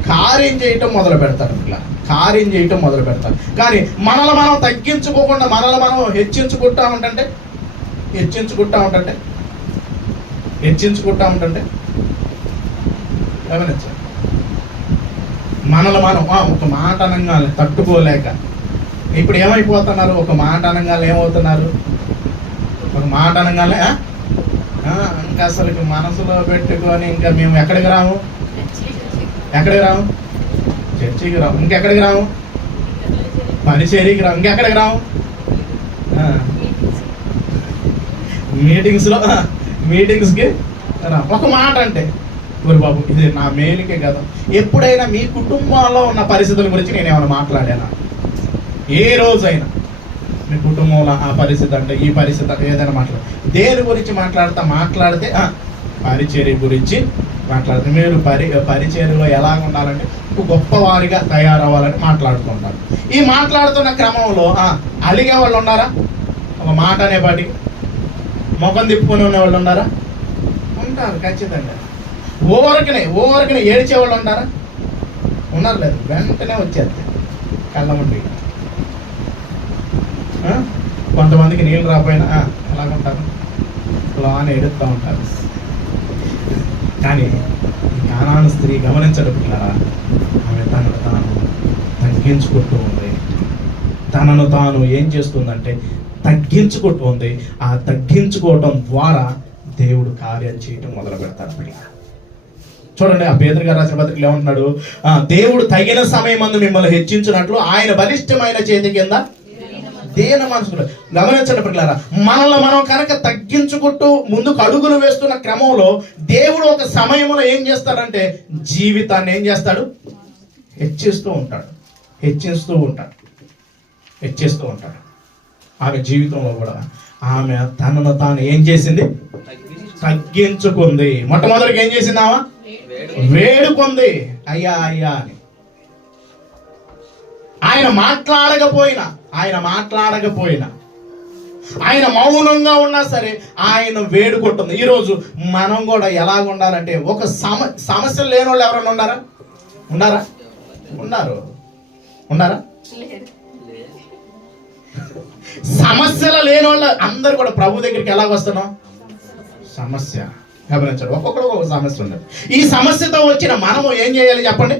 కార్యం చేయటం మొదలు పెడతాడు. ఇట్లా కార్యం చేయటం మొదలు పెడతాడు. కానీ మనల్ని మనం తగ్గించుకోకుండా మనల్ని మనం హెచ్చించుకుంటా ఉంటుంటే గమనించండి, మనల్ని మనం ఒక మాట అనగానే తట్టుకోలేక ఇప్పుడు ఏమైపోతున్నారు? ఒక మాట అనగానే ఏమవుతున్నారు? ఒక మాట అనగానే ఇంకా అసలు మనసులో పెట్టుకొని ఇంకా మేము ఎక్కడికి రాము? చర్చికి రాము. ఇంకెక్కడికి రాము? పరిచర్యకి రాము. ఇంకెక్కడికి రాము? మీటింగ్స్కి రాము. ఒక మాట అంటే బాబు ఇది నా మేలుకే కదా. ఎప్పుడైనా మీ కుటుంబంలో ఉన్న పరిస్థితుల గురించి నేను ఏమైనా మాట్లాడానా? ఏ రోజైనా మీ కుటుంబంలో ఆ పరిస్థితి అంటే ఈ పరిస్థితి అంటే ఏదైనా దేని గురించి మాట్లాడితే పరిచర్య గురించి మాట్లాడితే మీరు పరిచర్యలో ఎలా ఉండాలంటే గొప్పవారిగా తయారవ్వాలని మాట్లాడుతుంటారు. ఈ మాట్లాడుతున్న క్రమంలో అలిగే వాళ్ళు ఉన్నారా? ఒక మాట అనేపాటికి ముఖం తిప్పుకొని ఉండేవాళ్ళు ఉన్నారా? ఉంటారు ఖచ్చితంగా. ఓవరకనే ఏడ్చేవాళ్ళు ఉంటారా? ఉన్నారు. లేదు, వెంటనే వచ్చేది కళ్ళ ముందు. కొంతమందికి నీళ్ళు రాకపోయినా ఎలాగుంటారు? అలా అని ఏడుస్తూ ఉంటారు. కానీ జ్ఞానాను స్త్రీ గమనించడం పిల్లరా, ఆమె తనను తాను తగ్గించుకుంటూ ఉంది. తనను తాను ఏం చేస్తుందంటే తగ్గించుకుంటూ ఉంది. ఆ తగ్గించుకోవటం ద్వారా దేవుడు కార్యం చేయటం మొదలు పెడతారు పిల్లరా. చూడండి, ఆ పేతురు గారు రాసిన పత్రికలో ఏమంటున్నాడు? దేవుడు తగిన సమయం అందు మిమ్మల్ని హెచ్చించినట్లు ఆయన బలిష్టమైన చేతి కింద దీన మనసుకులు. గమనించండి పిల్లరా, మనల్ని మనం కనుక తగ్గించుకుంటూ ముందుకు అడుగులు వేస్తున్న క్రమంలో దేవుడు ఒక సమయంలో ఏం చేస్తాడంటే జీవితాన్ని ఏం చేస్తాడు? హెచ్చిస్తూ ఉంటాడు. ఆమె జీవితంలో కూడా ఆమె తనను తాను ఏం చేసింది? తగ్గించుకుంది. మొట్టమొదటిగా ఏం చేసింది? ఆమె వేడుకుంది, అయ్యా అని. ఆయన మాట్లాడకపోయినా ఆయన మౌనంగా ఉన్నా సరే ఆయన వేడుకుంటుంది. ఈరోజు మనం కూడా ఎలాగ ఉండాలంటే ఒక సమస్యలు లేని వాళ్ళు ఎవరైనా ఉన్నారా? సమస్యలు లేని వాళ్ళు అందరు కూడా ప్రభు దగ్గరికి ఎలా వస్తున్నాం? సమస్య. గమనించండి, ఒక్కొక్కడు ఒక్కొక్క సమస్య ఉండదు. ఈ సమస్యతో వచ్చిన మనము ఏం చేయాలి చెప్పండి?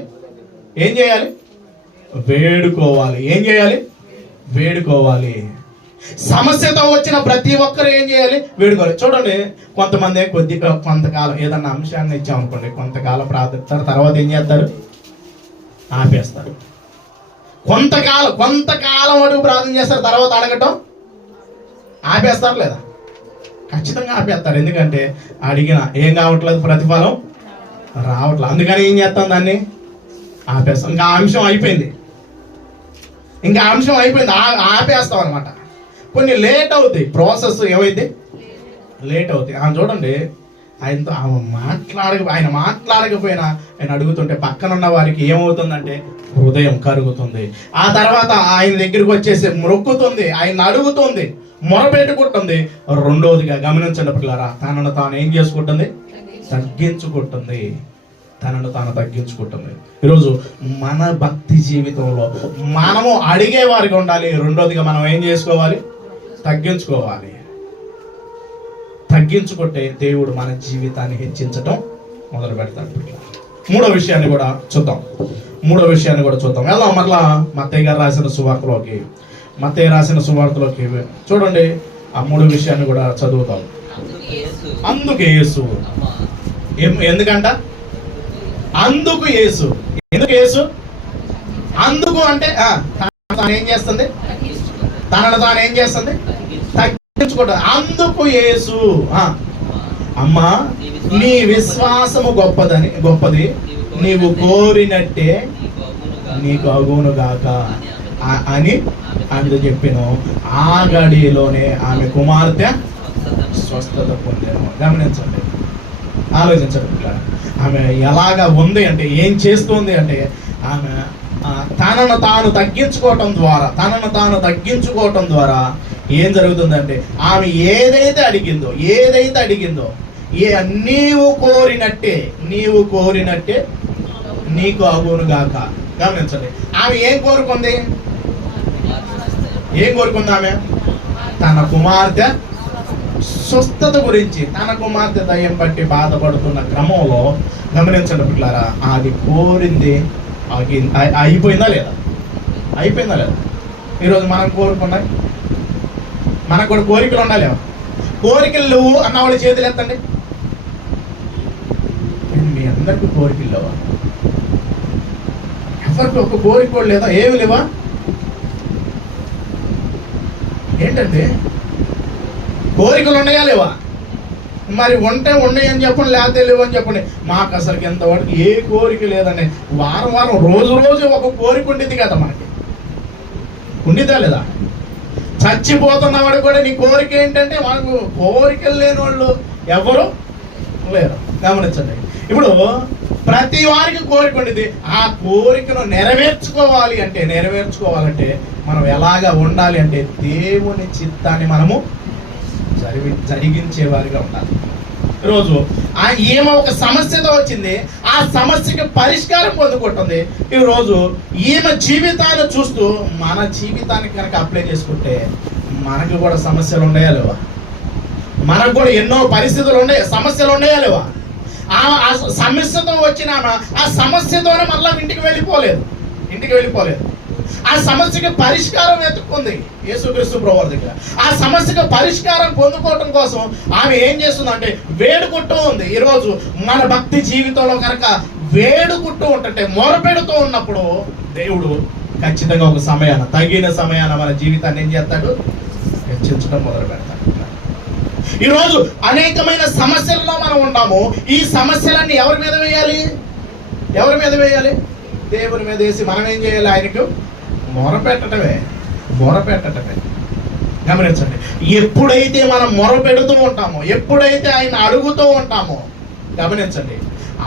ఏం చేయాలి? వేడుకోవాలి. ఏం చేయాలి? వేడుకోవాలి. సమస్యతో వచ్చిన ప్రతి ఒక్కరు ఏం చేయాలి? వేడుకోవాలి. చూడండి, కొంతమంది కొంతకాలం ఏదన్నా అంశాన్ని ఇచ్చామనుకోండి, కొంతకాలం ప్రార్థిస్తారు, తర్వాత ఏం చేస్తారు? ఆపేస్తారు. కొంతకాలం అడుగు ప్రార్థన చేస్తారు, తర్వాత అడగటం ఆపేస్తారు లేదా? ఖచ్చితంగా ఆపేస్తారు. ఎందుకంటే అడిగిన ఏం కావట్లేదు, ప్రతిఫలం రావట్లేదు. అందుకని ఏం చేస్తాం? దాన్ని ఆపేస్తాం. ఇంకా అంశం అయిపోయింది, ఆపేస్తాం అనమాట. కొన్ని లేట్ అవుతాయి, ప్రాసెస్ ఏమైంది? లేట్ అవుతాయి. చూడండి, ఆయన మాట్లాడకపోయినా ఆయన అడుగుతుంటే పక్కన ఉన్న వారికి ఏమవుతుందంటే హృదయం కరుగుతుంది. ఆ తర్వాత ఆయన దగ్గరికి వచ్చేసి మొక్కుతుంది, ఆయన అడుగుతుంది, మొరపెట్టుకుంటుంది. రెండోదిగా గమనించండి పిల్లరా, తనను తాను ఏం చేసుకుంటుంది? తగ్గించుకుంటుంది. ఈరోజు మన భక్తి జీవితంలో మనము అడిగేవారికి ఉండాలి. రెండోదిగా మనం ఏం చేసుకోవాలి? తగ్గించుకుంటే దేవుడు మన జీవితాన్ని హెచ్చించటం మొదలు పెడతాడు. మూడో విషయాన్ని కూడా చూద్దాం. ఎలా మరలా మత్తయి రాసిన సువార్తలోకి చూడండి, ఆ మూడో విషయాన్ని కూడా చదువుతాం. అందుకు యేసు ఎందుకంట? అందుకు యేసు అందుకు అంటే తనను ఏం చేస్తుంది? తగ్గించుకుంటుంది. అందుకు యేసు, అమ్మా నీ విశ్వాసము గొప్పది, నీవు కోరినట్టే నీకు అగునుగాక అని అందుకు చెప్పాను. ఆ గడిలోనే ఆమె కుమార్తె స్వస్థత పొందాను. గమనించండి, ఆలోచించండి. ఆమె ఎలాగా ఉంది అంటే, ఏం చేస్తుంది అంటే, ఆమె తనను తాను తగ్గించుకోవటం ద్వారా ఏం జరుగుతుందంటే, ఆమె ఏదైతే అడిగిందో నీవు కోరినట్టే నీకు అగునుగాక. గమనించండి, ఆమె ఏం కోరుకుంది? ఆమె తన కుమార్తె స్వస్థత గురించి, తన కుమార్తె దయ్యం బట్టి బాధపడుతున్న క్రమంలో గమనించండి పిల్లారా, అది కోరింది అయిపోయిందా లేదా? ఈరోజు మనం కోరుకున్నాయి, మనకు కూడా కోరికలు ఉండాలి. కోరికలు లేవు అన్నవాళ్ళు చేతులు ఎత్తండి. మీ అందరికీ కోరికలు లేవా? ఎవరికి ఒక కోరిక కూడా లేదా? ఏమి లేవా? ఏంటంటే కోరికలు ఉన్నాయా లేవా? మరి ఉన్నాయి అని చెప్పండి, లేకపోతే లేవు అని చెప్పండి. మాకు అసలుకి ఎంతవరకు ఏ కోరిక లేదండి. వారం రోజు ఒక కోరిక ఉండేది కదా మనకి. ఉండిద్దా లేదా? చచ్చిపోతున్నవాడు కూడా నీ కోరిక ఏంటంటే, మనకు కోరికలు లేని వాళ్ళు ఎవరు లేరు. గమనించండి, ఇప్పుడు ప్రతి వారికి కోరిక ఉండేది. ఆ కోరికను నెరవేర్చుకోవాలంటే మనం ఎలాగా ఉండాలి అంటే, దేవుని చిత్తాన్ని మనము జరిగించేవారిగా ఉండాలి. ఈరోజు ఏమో ఒక సమస్యతో వచ్చింది, ఆ సమస్యకి పరిష్కారం పొందుకుంటుంది. ఈరోజు ఈమె జీవితాన్ని చూస్తూ మన జీవితానికి కనుక అప్లై చేసుకుంటే మనకు కూడా సమస్యలు ఉన్నాయా లేవా? మనకు కూడా ఎన్నో సమస్యలు ఉన్నాయా లేవా? ఆ సమస్యతో వచ్చిన ఆ సమస్యతోనే మళ్ళీ ఇంటికి వెళ్ళిపోలేదు. ఆ సమస్యకి పరిష్కారం వెతుక్కుంది యేసుక్రీస్తు ప్రభువు దగ్గర. ఆ సమస్యకి పరిష్కారం పొందుకోవటం కోసం ఆమె ఏం చేస్తుందంటే వేడుకుంటూ ఉంది. ఈరోజు మన భక్తి జీవితంలో కనుక వేడుకుంటూ ఉంటే, మొరపెడుతూ ఉన్నప్పుడు దేవుడు ఖచ్చితంగా ఒక తగిన సమయాన మన జీవితాన్ని ఏం చేస్తాడు? హెచ్చించడం మొదలు పెడతాడు. ఈరోజు అనేకమైన సమస్యల్లో మనం ఉన్నాము. ఈ సమస్యలన్నీ ఎవరి మీద వేయాలి? దేవుని మీద వేసి మనం ఏం చేయాలి? ఆయనకు మొరపెట్టడమే. గమనించండి, ఎప్పుడైతే మనం మొరపెడుతూ ఉంటామో, ఎప్పుడైతే ఆయన అడుగుతూ ఉంటామో, గమనించండి,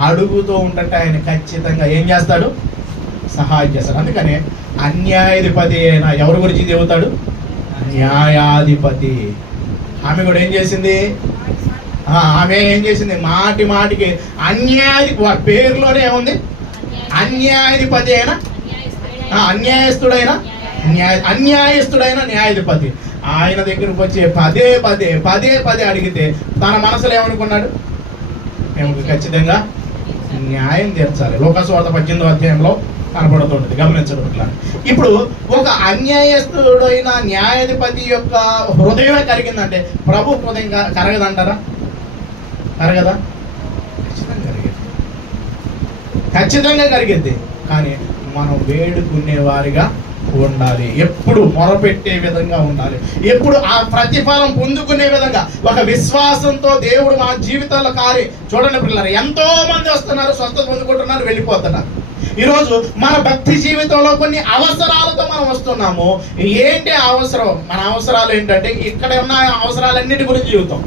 అడుగుతూ ఉంటే ఆయన ఖచ్చితంగా ఏం చేస్తాడు? సహాయం చేస్తాడు. అందుకనే అన్యాయాధిపతి అయినా ఎవరి గురించి చెబుతాడు? న్యాయాధిపతి. ఆమె కూడా ఏం చేసింది? మాటికి పేరులోనే ఏముంది? అన్యాయాధిపతి అయినా, అన్యాయస్తుడైనా అన్యాయస్తుడైన న్యాయాధిపతి ఆయన దగ్గరకు వచ్చి పదే పదే పదే పదే అడిగితే తన మనసులో ఏమనుకున్నాడు? మేము ఖచ్చితంగా న్యాయం తీర్చాలి. లోకసువార్త 18వ అధ్యాయంలో కనబడుతుంటుంది, గమనించడం ఇట్లా. ఇప్పుడు ఒక అన్యాయస్తుడైన న్యాయాధిపతి యొక్క హృదయమే కరిగిందంటే ప్రభు హృదయం కరగదంటారా? కరగదా? ఖచ్చితంగా కరిగింది, ఖచ్చితంగా కరిగిద్ది. కానీ మనం వేడుకునే వారిగా ఉండాలి, ఎప్పుడు మొరపెట్టే విధంగా ఉండాలి, ఎప్పుడు ఆ ప్రతిఫలం పొందుకునే విధంగా ఒక విశ్వాసంతో దేవుడు మా జీవితాల్లో కారి. చూడండి పిల్లలు, ఎంతో మంది వస్తున్నారు, స్వస్థత పొందుకుంటున్నారు, వెళ్ళిపోతున్నారు. ఈరోజు మన భక్తి జీవితంలో కొన్ని అవసరాలతో మనం వస్తున్నాము. ఏంటి అవసరం? మన అవసరాలు ఏంటంటే ఇక్కడ ఉన్న అవసరాలన్నిటి గురించి జీవితం.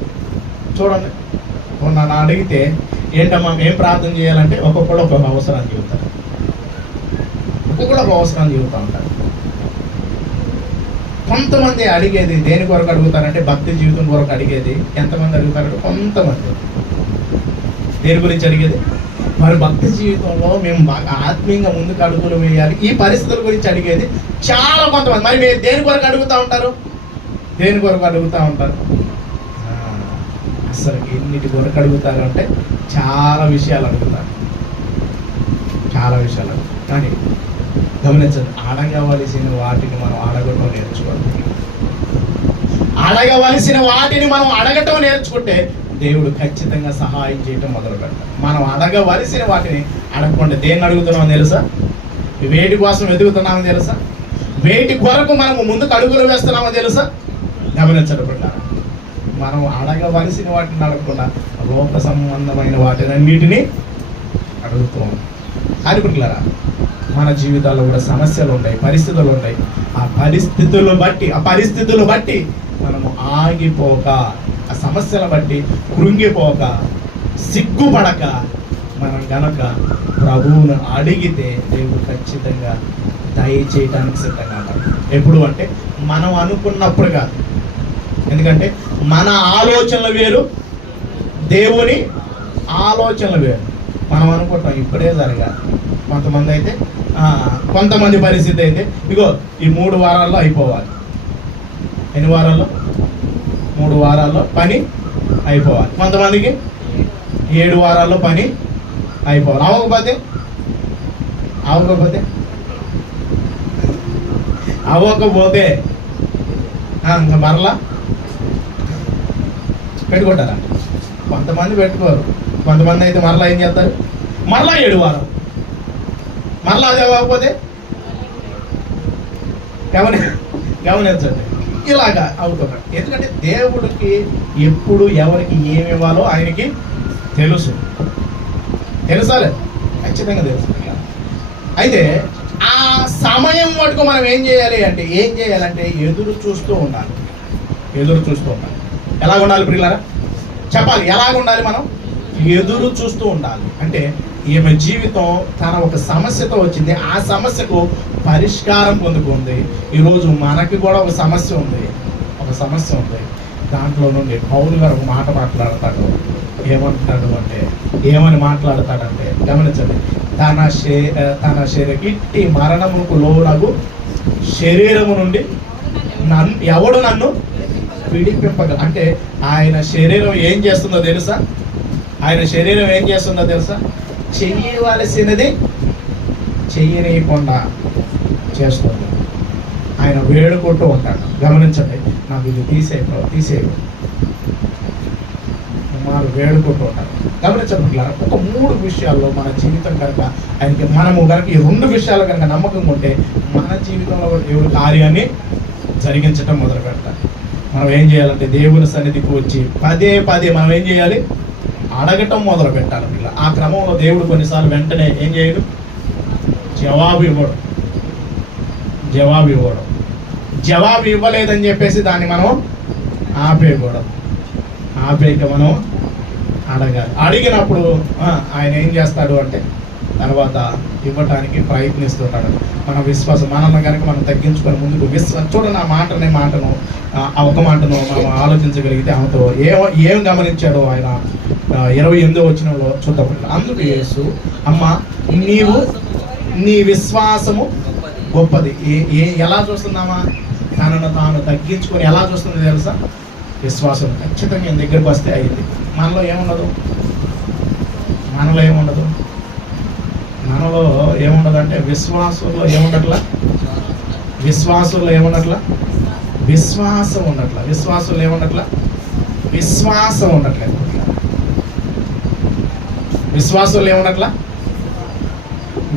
చూడండి, నన్ను అడిగితే ఏంటమ్మా ఏం ప్రార్థన చేయాలంటే ఒక్కొక్కడు ఒక్కొక్క అవసరాన్ని జీవితారు, ఒక్కొక్కడు ఒక అవసరాన్ని జీవితూ ఉంటారు. కొంతమంది అడిగేది దేని కొరకు అడుగుతారంటే భక్తి జీవితం కొరకు అడిగేది. ఎంతమంది అడుగుతారంటే కొంతమంది. దేని గురించి అడిగేది? మరి భక్తి జీవితంలో మేము బాగా ఆత్మీయంగా ముందుకు అడుగులు వేయాలి, ఈ పరిస్థితుల గురించి అడిగేది చాలా కొంతమంది. మరి మీరు దేని కొరకు అడుగుతూ ఉంటారు? దేని కొరకు అడుగుతూ ఉంటారు? అసలు ఎన్నిటి కొరకు అడుగుతారు అంటే చాలా విషయాలు అడుగుతారు, చాలా విషయాలు. కానీ గమనించండి, అడగవలసిన వాటిని మనం అడగటం నేర్చుకోవాలి. అడగవలసిన వాటిని మనం అడగటం నేర్చుకుంటే దేవుడు ఖచ్చితంగా సహాయం చేయటం మొదలు పెడతాడు. మనం అడగవలసిన వాటిని అడగకుండా దేన్ని అడుగుతున్నామో తెలుసా? వేటి కోసం వెతుకుతున్నామో తెలుసా? వేటి కొరకు మనము ముందుకు అడుగులు వేస్తున్నామో తెలుసా? గమనించడం ప్రకారం మనం అడగవలసిన వాటిని అడగకుండా లోక సంబంధమైన వాటిని అన్నిటినీ అడుగుతూ ఉంటాం. కానీ పిల్లరా, మన జీవితాల్లో కూడా సమస్యలు ఉంటాయి, పరిస్థితులు ఉంటాయి. ఆ పరిస్థితులు బట్టి మనము ఆగిపోక, ఆ సమస్యల బట్టి కృంగిపోక, సిగ్గుపడక మనం గనక ప్రభువును అడిగితే దేవుడు ఖచ్చితంగా దయచేయడానికి సిద్ధంగా ఉంటాడు. ఎప్పుడు అంటే మనం అనుకున్నప్పుడు కాదు. ఎందుకంటే మన ఆలోచనలు వేరు, దేవుని ఆలోచనలు వేరు. మనం అనుకుంటాం ఇప్పుడే జరగాలి. కొంతమంది పరిస్థితి అయితే ఇగో ఈ 3 వారాల్లో అయిపోవాలి. ఎన్ని వారాల్లో? 3 వారాల్లో పని అయిపోవాలి. కొంతమందికి 7 వారాల్లో పని అయిపోవాలి. అవ్వకపోతే ఇంకా మరలా పెట్టుకుంటారా? కొంతమంది పెట్టుకోరు. కొంతమంది అయితే మరలా ఏం చేస్తారు? మరలా 7 వారం, మరలా అది అవ్వకపోతే గమనించండి, ఇలాగా అవుతున్నాడు. ఎందుకంటే దేవుడికి ఎప్పుడు ఎవరికి ఏమి ఇవ్వాలో ఆయనకి తెలుసాలే, ఖచ్చితంగా తెలుసు. అయితే ఆ సమయం మటుకు మనం ఏం చేయాలంటే ఎదురు చూస్తూ ఉండాలి. ఎలాగ ఉండాలి ప్రియులారా? చెప్పాలి, ఎలాగ ఉండాలి? మనం ఎదురు చూస్తూ ఉండాలి. అంటే ఈమె జీవితం తన ఒక సమస్యతో వచ్చింది, ఆ సమస్యకు పరిష్కారం పొందుకుంది. ఈరోజు మనకి కూడా ఒక సమస్య ఉంది. దాంట్లో నుండి పౌలు గారు ఒక మాట మాట్లాడతాడు. ఏమని మాట్లాడతాడంటే గమనించండి, తన ఇట్టి మరణముకు లోనగు శరీరము నుండి ఎవడు నన్ను విడిపింపగల. అంటే ఆయన శరీరం ఏం చేస్తుందో తెలుసా? చెయ్యవలసినది చెయ్యనీయకుండా చేస్తుంది. ఆయన వేడుకుంటూ ఉంటాడు. గమనించండి, నాకు ఇది తీసేయు వారు వేడుకుంటూ ఉంటారు. గమనించండి, ఒక 3 విషయాల్లో మన జీవితం కనుక మనము కనుక ఈ 2 విషయాలు కనుక నమ్మకం ఉంటే మన జీవితంలో దేవుడు కార్యాన్ని జరిగించడం మొదలు పెడతారు. మనం ఏం చేయాలంటే దేవుని సన్నిధికి వచ్చి పదే మనం ఏం చేయాలి? అడగటం మొదలు పెట్టాలి. ఆ క్రమంలో దేవుడు కొన్నిసార్లు వెంటనే ఏం చేయడు? జవాబు ఇవ్వలేదని చెప్పేసి దాన్ని మనం ఆపేయక మనం అడగాలి. అడిగినప్పుడు ఆయన ఏం చేస్తాడు అంటే తర్వాత ఇవ్వటానికి ప్రయత్నిస్తుంటాడు. మన విశ్వాసం మనల్ని కనుక మనం తగ్గించుకొని ముందుకు చూడండి, ఆ మాటను ఒక మాటను మనం ఆలోచించగలిగితే ఆమెతో ఏం గమనించాడో ఆయన 28వ వచనంలో చూద్దాం. అందుకు యేసు, అమ్మ నీవు నీ విశ్వాసము గొప్పది. ఎలా చూస్తున్నామా? తనను తాను తగ్గించుకొని ఎలా చూస్తుంది తెలుసా? విశ్వాసం. ఖచ్చితంగా నేను దగ్గరికి వస్తే అయింది. మనలో ఏముండదు, మనలో ఏముండదు అంటే విశ్వాసంలో ఏముండట్లా, విశ్వాసంలో ఏముండట్లా, విశ్వాసం ఉండట్లా, విశ్వాసంలో ఏముండట్లా, విశ్వాసం ఉండట్లేదు. విశ్వాసంలో ఏముండట్లా,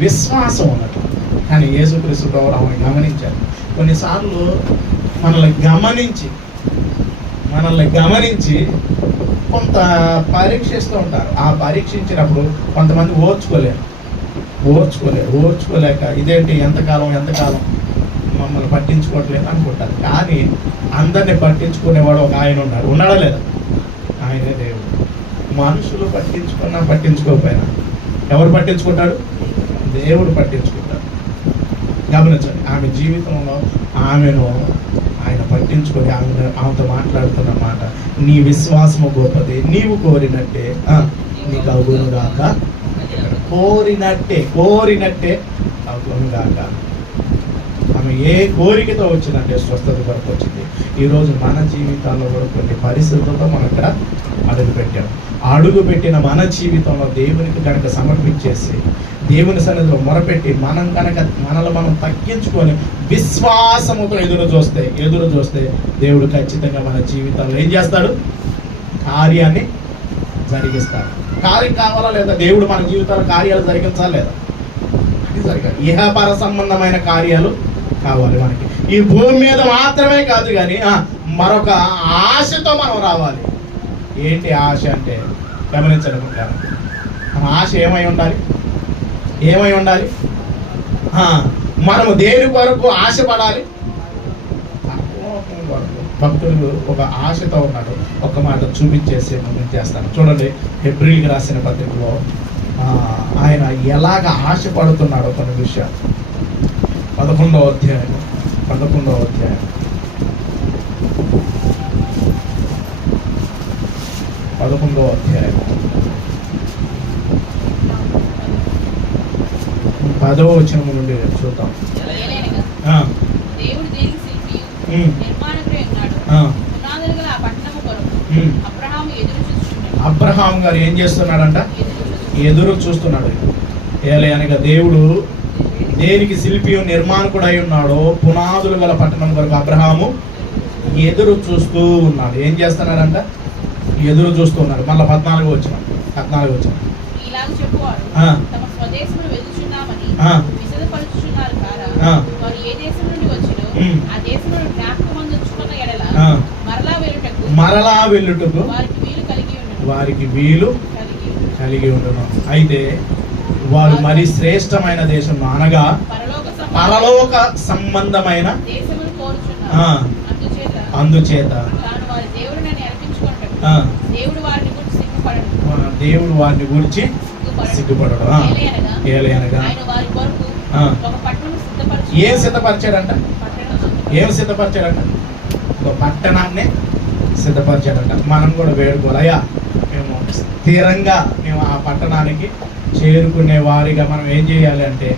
విశ్వాసం ఉండట్లా. కానీ యేసుక్రీస్తు ప్రభువు ఆమె గమనించారు. కొన్నిసార్లు మనల్ని గమనించి కొంత పరీక్షిస్తూ ఉంటారు. ఆ పరీక్షించినప్పుడు కొంతమంది ఓర్చుకోలేక ఇదేంటి ఎంతకాలం మమ్మల్ని పట్టించుకోవట్లేదు అనుకుంటారు. కానీ అందరినీ పట్టించుకునేవాడు ఒక ఆయన ఉన్నాడా లేదా? ఆయనే దేవుడు. మనుషులు పట్టించుకోకపోయినా ఎవరు పట్టించుకుంటాడు? దేవుడు పట్టించుకుంటాడు. గమనించండి, ఆమె జీవితంలో ఆమెను ఆయన పట్టించుకొని ఆమెతో మాట్లాడుతున్న మాట, నీ విశ్వాసము గొప్పది, నీవు కోరినట్టే నీకు అగునుగాక. కోరినట్టే అగునుగాక. ఆమె ఏ కోరికతో వచ్చిందంటే స్వస్థత కొరకు వచ్చింది. ఈరోజు మన జీవితాల్లో కూడా కొన్ని పరిస్థితులతో మనం ఇక్కడ అడుగుపెట్టిన మన జీవితంలో దేవునికి కనుక సమర్పించేసి దేవుని సన్నిధిలో మొరపెట్టి మనల్ని మనం తగ్గించుకొని విశ్వాసముతో ఎదురు చూస్తే దేవుడు ఖచ్చితంగా మన జీవితంలో ఏం చేస్తాడు? కార్యాన్ని జరిగిస్తాడు. కార్యం కావాలా లేదా? దేవుడు మన జీవితంలో కార్యాలు జరిగించాలి లేదా? అది జరగాలి. ఇహపర సంబంధమైన కార్యాలు కావాలి మనకి. ఈ భూమి మీద మాత్రమే కాదు కానీ మరొక ఆశతో మనం రావాలి. ఏంటి ఆశ అంటే? గమనించండి, మన ఆశ ఏమై ఉండాలి? మనము దేని కొరకు ఆశపడాలి? భక్తుడు ఒక ఆశతో ఉన్నాడు. ఒక మాట చూపించేసి చేస్తాను. చూడండి, హెబ్రీయులకు రాసిన పత్రికలో ఆయన ఎలాగ ఆశపడుతున్నాడో కొన్ని విషయాలు. 11వ అధ్యాయం 11వ అధ్యాయం 10వ వచనం నుండి చూద్దాం. అబ్రహాం గారు ఏం చేస్తున్నాడంట? ఎదురు చూస్తున్నాడు. అనగా దేవుడు దేనికి శిల్పియు నిర్మాణకుడు అయి ఉన్నాడో పునాదులు గల పట్టణం కొరకు అబ్రహాము ఎదురు చూస్తూ ఉన్నాడు. ఏం చేస్తున్నాడంట? ఎదురు చూస్తూ ఉన్నాడు. మళ్ళీ 14 వచ్చిన మరలా వెళ్ళుటకు వారికి వీలు కలిగి ఉండును. అయితే వారు మరి శ్రేష్టమైన దేశం అనగా పరలోక సంబంధమైన అందుచేత దేవుడు వారిని గురించి సిగ్గుపడడు. ఏలయనగా ఏం సిద్ధపరిచాడంట? ఒక పట్టణాన్ని సిద్ధపరిచాడంట. మనం కూడా వేడుకోవాలయ్యా, మేము స్థిరంగా ఆ పట్టణానికి చేరుకునే వారిగా మనం ఏం చేయాలి అంటే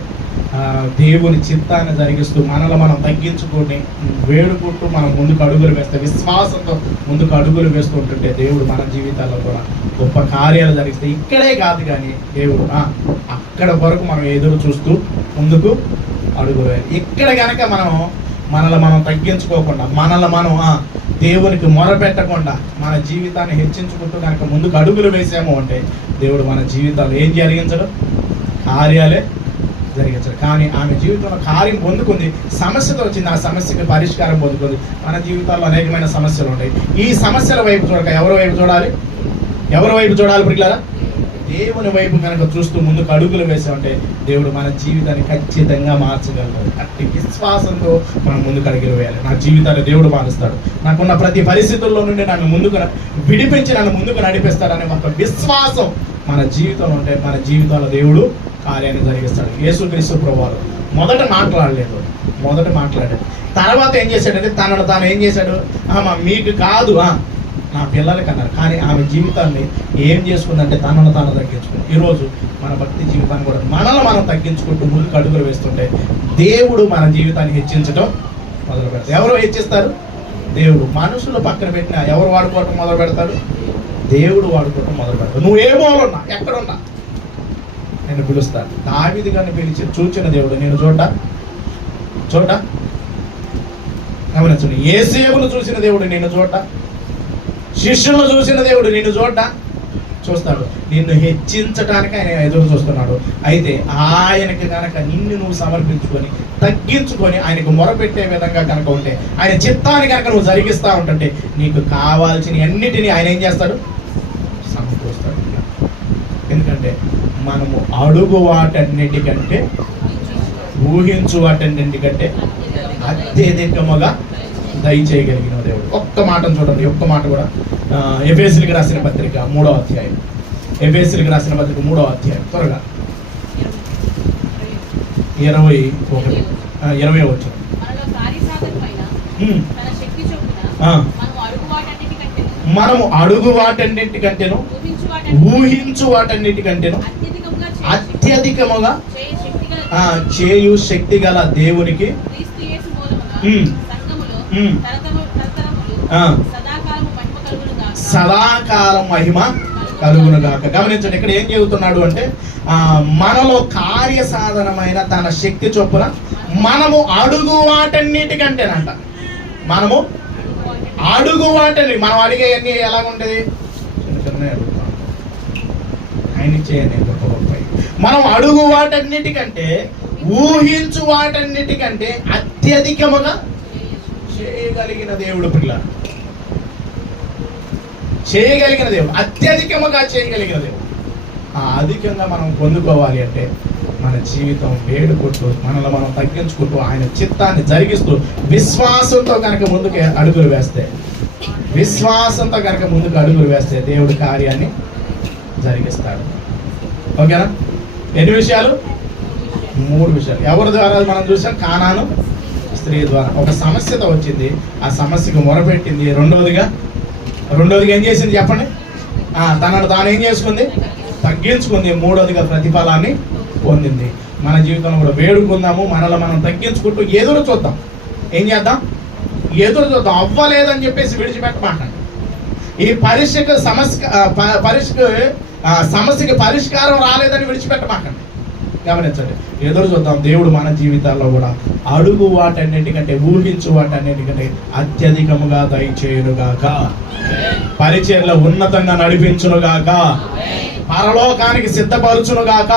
దేవుని చిత్తాన్ని జరిగిస్తూ మనల్ని మనం తగ్గించుకొని వేడుకుంటూ మనం ముందుకు అడుగులు వేస్తే, విశ్వాసంతో ముందుకు అడుగులు వేస్తూ ఉంటుంటే దేవుడు మన జీవితాల్లో కూడా గొప్ప కార్యాలు జరిగిస్తే ఇక్కడే కాదు కానీ దేవుడు అక్కడ వరకు మనం ఎదురు చూస్తూ ముందుకు అడుగులు వేయాలి. ఇక్కడ కనుక మనల్ని మనం తగ్గించుకోకుండా మనం దేవునికి మొరపెట్టకుండా మన జీవితాన్ని హెచ్చించుకుంటూ కనుక ముందుకు అడుగులు వేసాము అంటే దేవుడు మన జీవితాలు ఏం జరిగించడం? కార్యాలే జరిగించడు. కానీ ఆమె జీవితంలో కార్యం పొందుకుంది, సమస్యతో వచ్చింది, ఆ సమస్యకి పరిష్కారం పొందుకుంది. మన జీవితాల్లో అనేకమైన సమస్యలు ఉంటాయి. ఈ సమస్యల వైపు చూడక ఎవరి వైపు చూడాలి ప్రియులారా? దేవుని వైపు కనుక చూస్తూ ముందుకు అడుగులు వేసామంటే దేవుడు మన జీవితాన్ని ఖచ్చితంగా మార్చగలడు. అట్టి విశ్వాసంతో మనం ముందుకు అడుగులు వేయాలి. నా జీవితాన్ని దేవుడు మారుస్తాడు, నాకున్న ప్రతి పరిస్థితుల్లో నుండి నన్ను ముందుకు విడిపించి నన్ను ముందుకు నడిపిస్తాడనే ఒక విశ్వాసం మన జీవితంలో ఉంటే మన జీవితంలో దేవుడు కార్యాన్ని జరిగిస్తాడు. యేసుక్రీస్తు ప్రభువారు మొదట మాట్లాడలేదు. తర్వాత ఏం చేశాడంటే తనను తాను ఏం చేశాడు? మీకు కాదు, నా పిల్లలకి అన్నారు. కానీ ఆమె జీవితాన్ని ఏం చేసుకుందంటే తనను తాను తగ్గించుకుంది. ఈరోజు మన భక్తి జీవితాన్ని కూడా మనల్ని మనం తగ్గించుకుంటూ ముందుకు అడుగులు వేస్తుంటే దేవుడు మన జీవితాన్ని హెచ్చించడం మొదలు పెడతారు. ఎవరు హెచ్చిస్తారు? దేవుడు. మనుషులు పక్కన పెట్టినా ఎవరు వాడుకోవటం మొదలు పెడతాడు? దేవుడు వాడుకోవటం మొదలు పెడతాడు. నువ్వు ఏ మూలన్నా ఎక్కడున్నా నేను పిలుస్తాను. దావీదు గారిని పిలిచి చూచిన దేవుడు నేను చోట గమనించండి. యేసేపును చూసిన దేవుడు నేను చోట, శిష్యులను చూసిన దేవుడు నేను చూస్తాడు. నిన్ను హెచ్చించడానికి ఆయన ఎదురు చూస్తున్నాడు. అయితే ఆయనకి కనుక నిన్ను నువ్వు సమర్పించుకొని తగ్గించుకొని ఆయనకు మొరపెట్టే విధంగా కనుక ఉంటే, ఆయన చిత్తాన్ని కనుక నువ్వు జరిగిస్తూ ఉంటుంటే నీకు కావాల్సిన అన్నిటినీ ఆయన ఏం చేస్తాడు? సమకూరుస్తాడు. ఎందుకంటే మనము అడుగు వాటన్నిటికంటే ఊహించు వాటన్నిటికంటే అత్యధికముగా దయచేయగలిగిన దేవుడు. ఒక్క మాటను చూడండి, ఒక్క మాట కూడా. ఎఫెసీయులకు రాసిన పత్రిక 3వ అధ్యాయం, ఎఫెసీయులకు రాసిన పత్రిక 3వ అధ్యాయం త్వరగా 20 వచ్చాం. మనము అడుగు వాటన్నిటికంటేను ఊహించు వాటన్నిటికంటేను అత్యధికముగా చేయు శక్తి గల దేవునికి సదాకాలం మహిమ కలుగును గాక. గమనించండి, ఇక్కడ ఏం చెబుతున్నాడు అంటే మనలో కార్యసాధనమైన తన శక్తి చొప్పున మనము అడుగు వాటన్నిటికంటేనంట. మనము అడుగు వాటని మనం అడిగే అన్ని ఎలా ఉండేది? చిన్న చిన్న అడుగుతాం, ఆయన చేయండి. మనం అడుగు వాటన్నిటికంటే ఊహించు వాటన్నిటికంటే అత్యధికముగా చేయగలిగిన దేవుడు. పిల్లలు చేయగలిగిన దేవుడు, అత్యధికముగా చేయగలిగిన దేవుడు. అధికంగా మనం పొందుకోవాలి అంటే మన జీవితం వేడుకుంటూ మనల్ని మనం తగ్గించుకుంటూ ఆయన చిత్తాన్ని జరిగిస్తూ విశ్వాసంతో కనుక ముందుకు అడుగులు వేస్తే, విశ్వాసంతో కనుక ముందుకు అడుగులు వేస్తే దేవుడి కార్యాన్ని జరిగిస్తాడు. ఓకేనా? ఎన్ని విషయాలు? 3 విషయాలు. ఎవరి ద్వారా మనం చూసాం? కానాను స్త్రీ ద్వారా. ఒక సమస్యతో వచ్చింది, ఆ సమస్యకు మొరపెట్టింది. రెండోదిగా ఏం చేసింది చెప్పండి? తనను తాను ఏం చేసుకుంది? తగ్గించుకుంది. మూడోదిగా ప్రతిఫలాన్ని పొందింది. మన జీవితంలో కూడా వేడుకుందాము, మనల్ని మనం తగ్గించుకుంటూ ఎదురు చూద్దాం. ఏం చేద్దాం? ఎదురు చూద్దాం. అవ్వలేదని చెప్పేసి విడిచిపెట్టమాకండి. ఈ సమస్యకి పరిష్కారం రాలేదని విడిచిపెట్టమాకండి. గమనించండి, ఎదురు చూద్దాం. దేవుడు మన జీవితాల్లో కూడా అడుగు వాటన్నిటికంటే ఊహించు వాటన్నిటికంటే అత్యధికముగా దయచేయునుగాక, పరిచర్యలో ఉన్నతంగా నడిపించునుగాక, పరలోకానికి సిద్ధపరచునుగాక.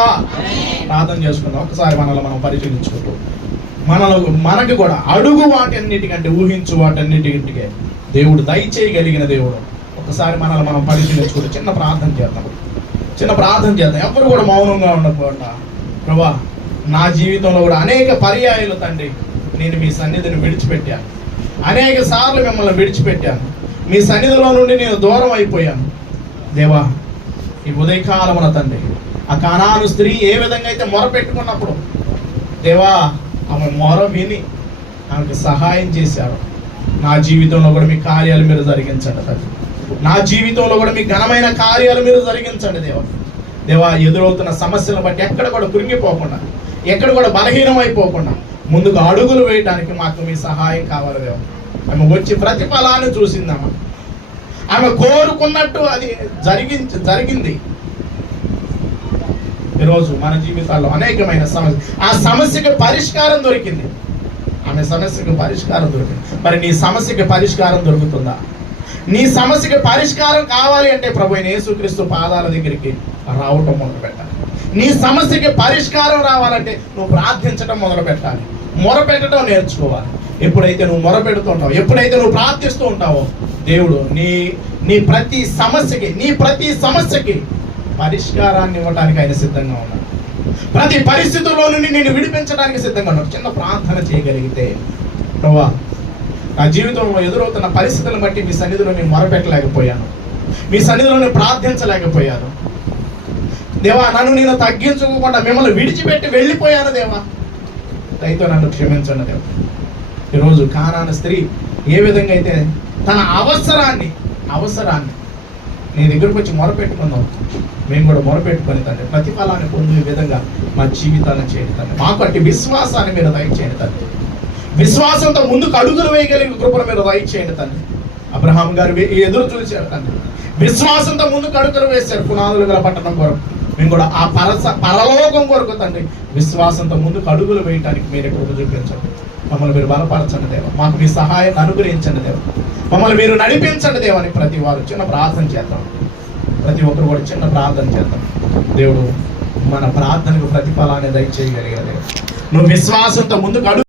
ప్రార్థన చేసుకుందాం. ఒకసారి మనల్ని మనం పరిశీలించుకుంటూ మనకి కూడా అడుగు వాటన్నిటికంటే ఊహించు వాటన్నిటికంటే దేవుడు దయచేయగలిగిన దేవుడు. ఒకసారి మనల్ని మనం పరిశీలించుకుంటూ చిన్న ప్రార్థన చేద్దాం. ఎవరు కూడా మౌనంగా ఉండకుండా, ప్రభా నా జీవితంలో కూడా అనేక పర్యాయాలు తండ్రి నేను మీ సన్నిధిని విడిచిపెట్టాను, అనేక సార్లు మిమ్మల్ని విడిచిపెట్టాను, మీ సన్నిధిలో నుండి నేను దూరం అయిపోయాను. దేవా, ఈ ఉదయకాలమున తండ్రి ఆ కానాను స్త్రీ ఏ విధంగా అయితే మొర పెట్టుకున్నప్పుడు దేవా ఆమె మొర విని ఆమెకు సహాయం చేశారు. నా జీవితంలో కూడా మీ కార్యాలు మీరు జరిగించండి తండ్రి. నా జీవితంలో కూడా మీ ఘనమైన కార్యాలు మీరు జరిగించండి దేవా. ఎదురవుతున్న సమస్యలను బట్టి ఎక్కడ కూడా కృంగిపోకుండా, ఎక్కడ కూడా బలహీనం అయిపోకుండా ముందుకు అడుగులు వేయడానికి మాకు మీ సహాయం కావాలి దేవా. ఆమె వచ్చి ప్రతిఫలాన్ని చూసిందమ్మా. ఆమె కోరుకున్నట్టు అది జరిగింది. ఈరోజు మన జీవితాల్లో అనేకమైన సమస్య, ఆ సమస్యకి పరిష్కారం దొరికింది. ఆమె సమస్యకి పరిష్కారం దొరికింది. మరి నీ సమస్యకి పరిష్కారం దొరుకుతుందా? నీ సమస్యకి పరిష్కారం కావాలి అంటే ప్రభువైన యేసుక్రీస్తు పాదాల దగ్గరికి రావటం మొదలు పెట్టాలి. నీ సమస్యకి పరిష్కారం రావాలంటే నువ్వు ప్రార్థించడం మొదలు పెట్టాలి, మొరపెట్టడం నేర్చుకోవాలి. ఎప్పుడైతే నువ్వు మొరపెడుతుంటావు, ఎప్పుడైతే నువ్వు ప్రార్థిస్తూ ఉంటావో దేవుడు నీ ప్రతి సమస్యకి పరిష్కారాన్ని ఇవ్వడానికి ఆయన సిద్ధంగా ఉన్నాడు. ప్రతి పరిస్థితుల్లో నుండి నేను విడిపించడానికి సిద్ధంగా ఉన్నాడు. చిన్న ప్రార్థన చేయగలిగితే, ప్రభువా నా జీవితంలో ఎదురవుతున్న పరిస్థితులను బట్టి మీ సన్నిధిలో నేను మొరపెట్టలేకపోయాను, మీ సన్నిధిలో నేను ప్రార్థించలేకపోయాను దేవా. నన్ను నేను తగ్గించుకోకుండా మిమ్మల్ని విడిచిపెట్టి వెళ్ళిపోయాను దేవా. దయతో నన్ను క్షమించండి దేవా. ఈరోజు కానాను స్త్రీ ఏ విధంగా అయితే తన అవసరాన్ని అవసరాన్ని నీ దగ్గరకు వచ్చి మొరపెట్టుకుందాం. మేము కూడా మొరపెట్టుకొని తండ్రి ప్రతిఫలాన్ని పొందే విధంగా మా జీవితాలను చేయండి తండ్రి. మాకు అట్టి విశ్వాసాన్ని మీరు దయచేయండి తండ్రి. విశ్వాసంతో ముందుకు అడుగులు వేయగలిగిన కృపను మీరు దయచేయండి తండ్రి. అబ్రహాం గారు ఎదురు చూశారు తండ్రి, విశ్వాసంతో ముందుకు అడుగులు వేశారు పునాదులు గల పట్టణం కొరకు. మేము కూడా ఆ పరలోకం కొరకు తండ్రి విశ్వాసంతో ముందుకు అడుగులు వేయటానికి మీరే కృప చూపించండి. మమ్మల్ని మీరు బలపరచండి దేవ, మాకు మీ సహాయాన్ని అనుగ్రహించండి దేవ, మమ్మల్ని మీరు నడిపించండి దేవని ప్రతి వారు చిన్న ప్రార్థన చేద్దాం. ప్రతి ఒక్కరు కూడా చిన్న ప్రార్థన చేద్దాం. దేవుడు మన ప్రార్థనకు ప్రతిఫలాన్ని దయచేయగలిగే దేవ, నువ్వు విశ్వాసంతో ముందుకు అడుగు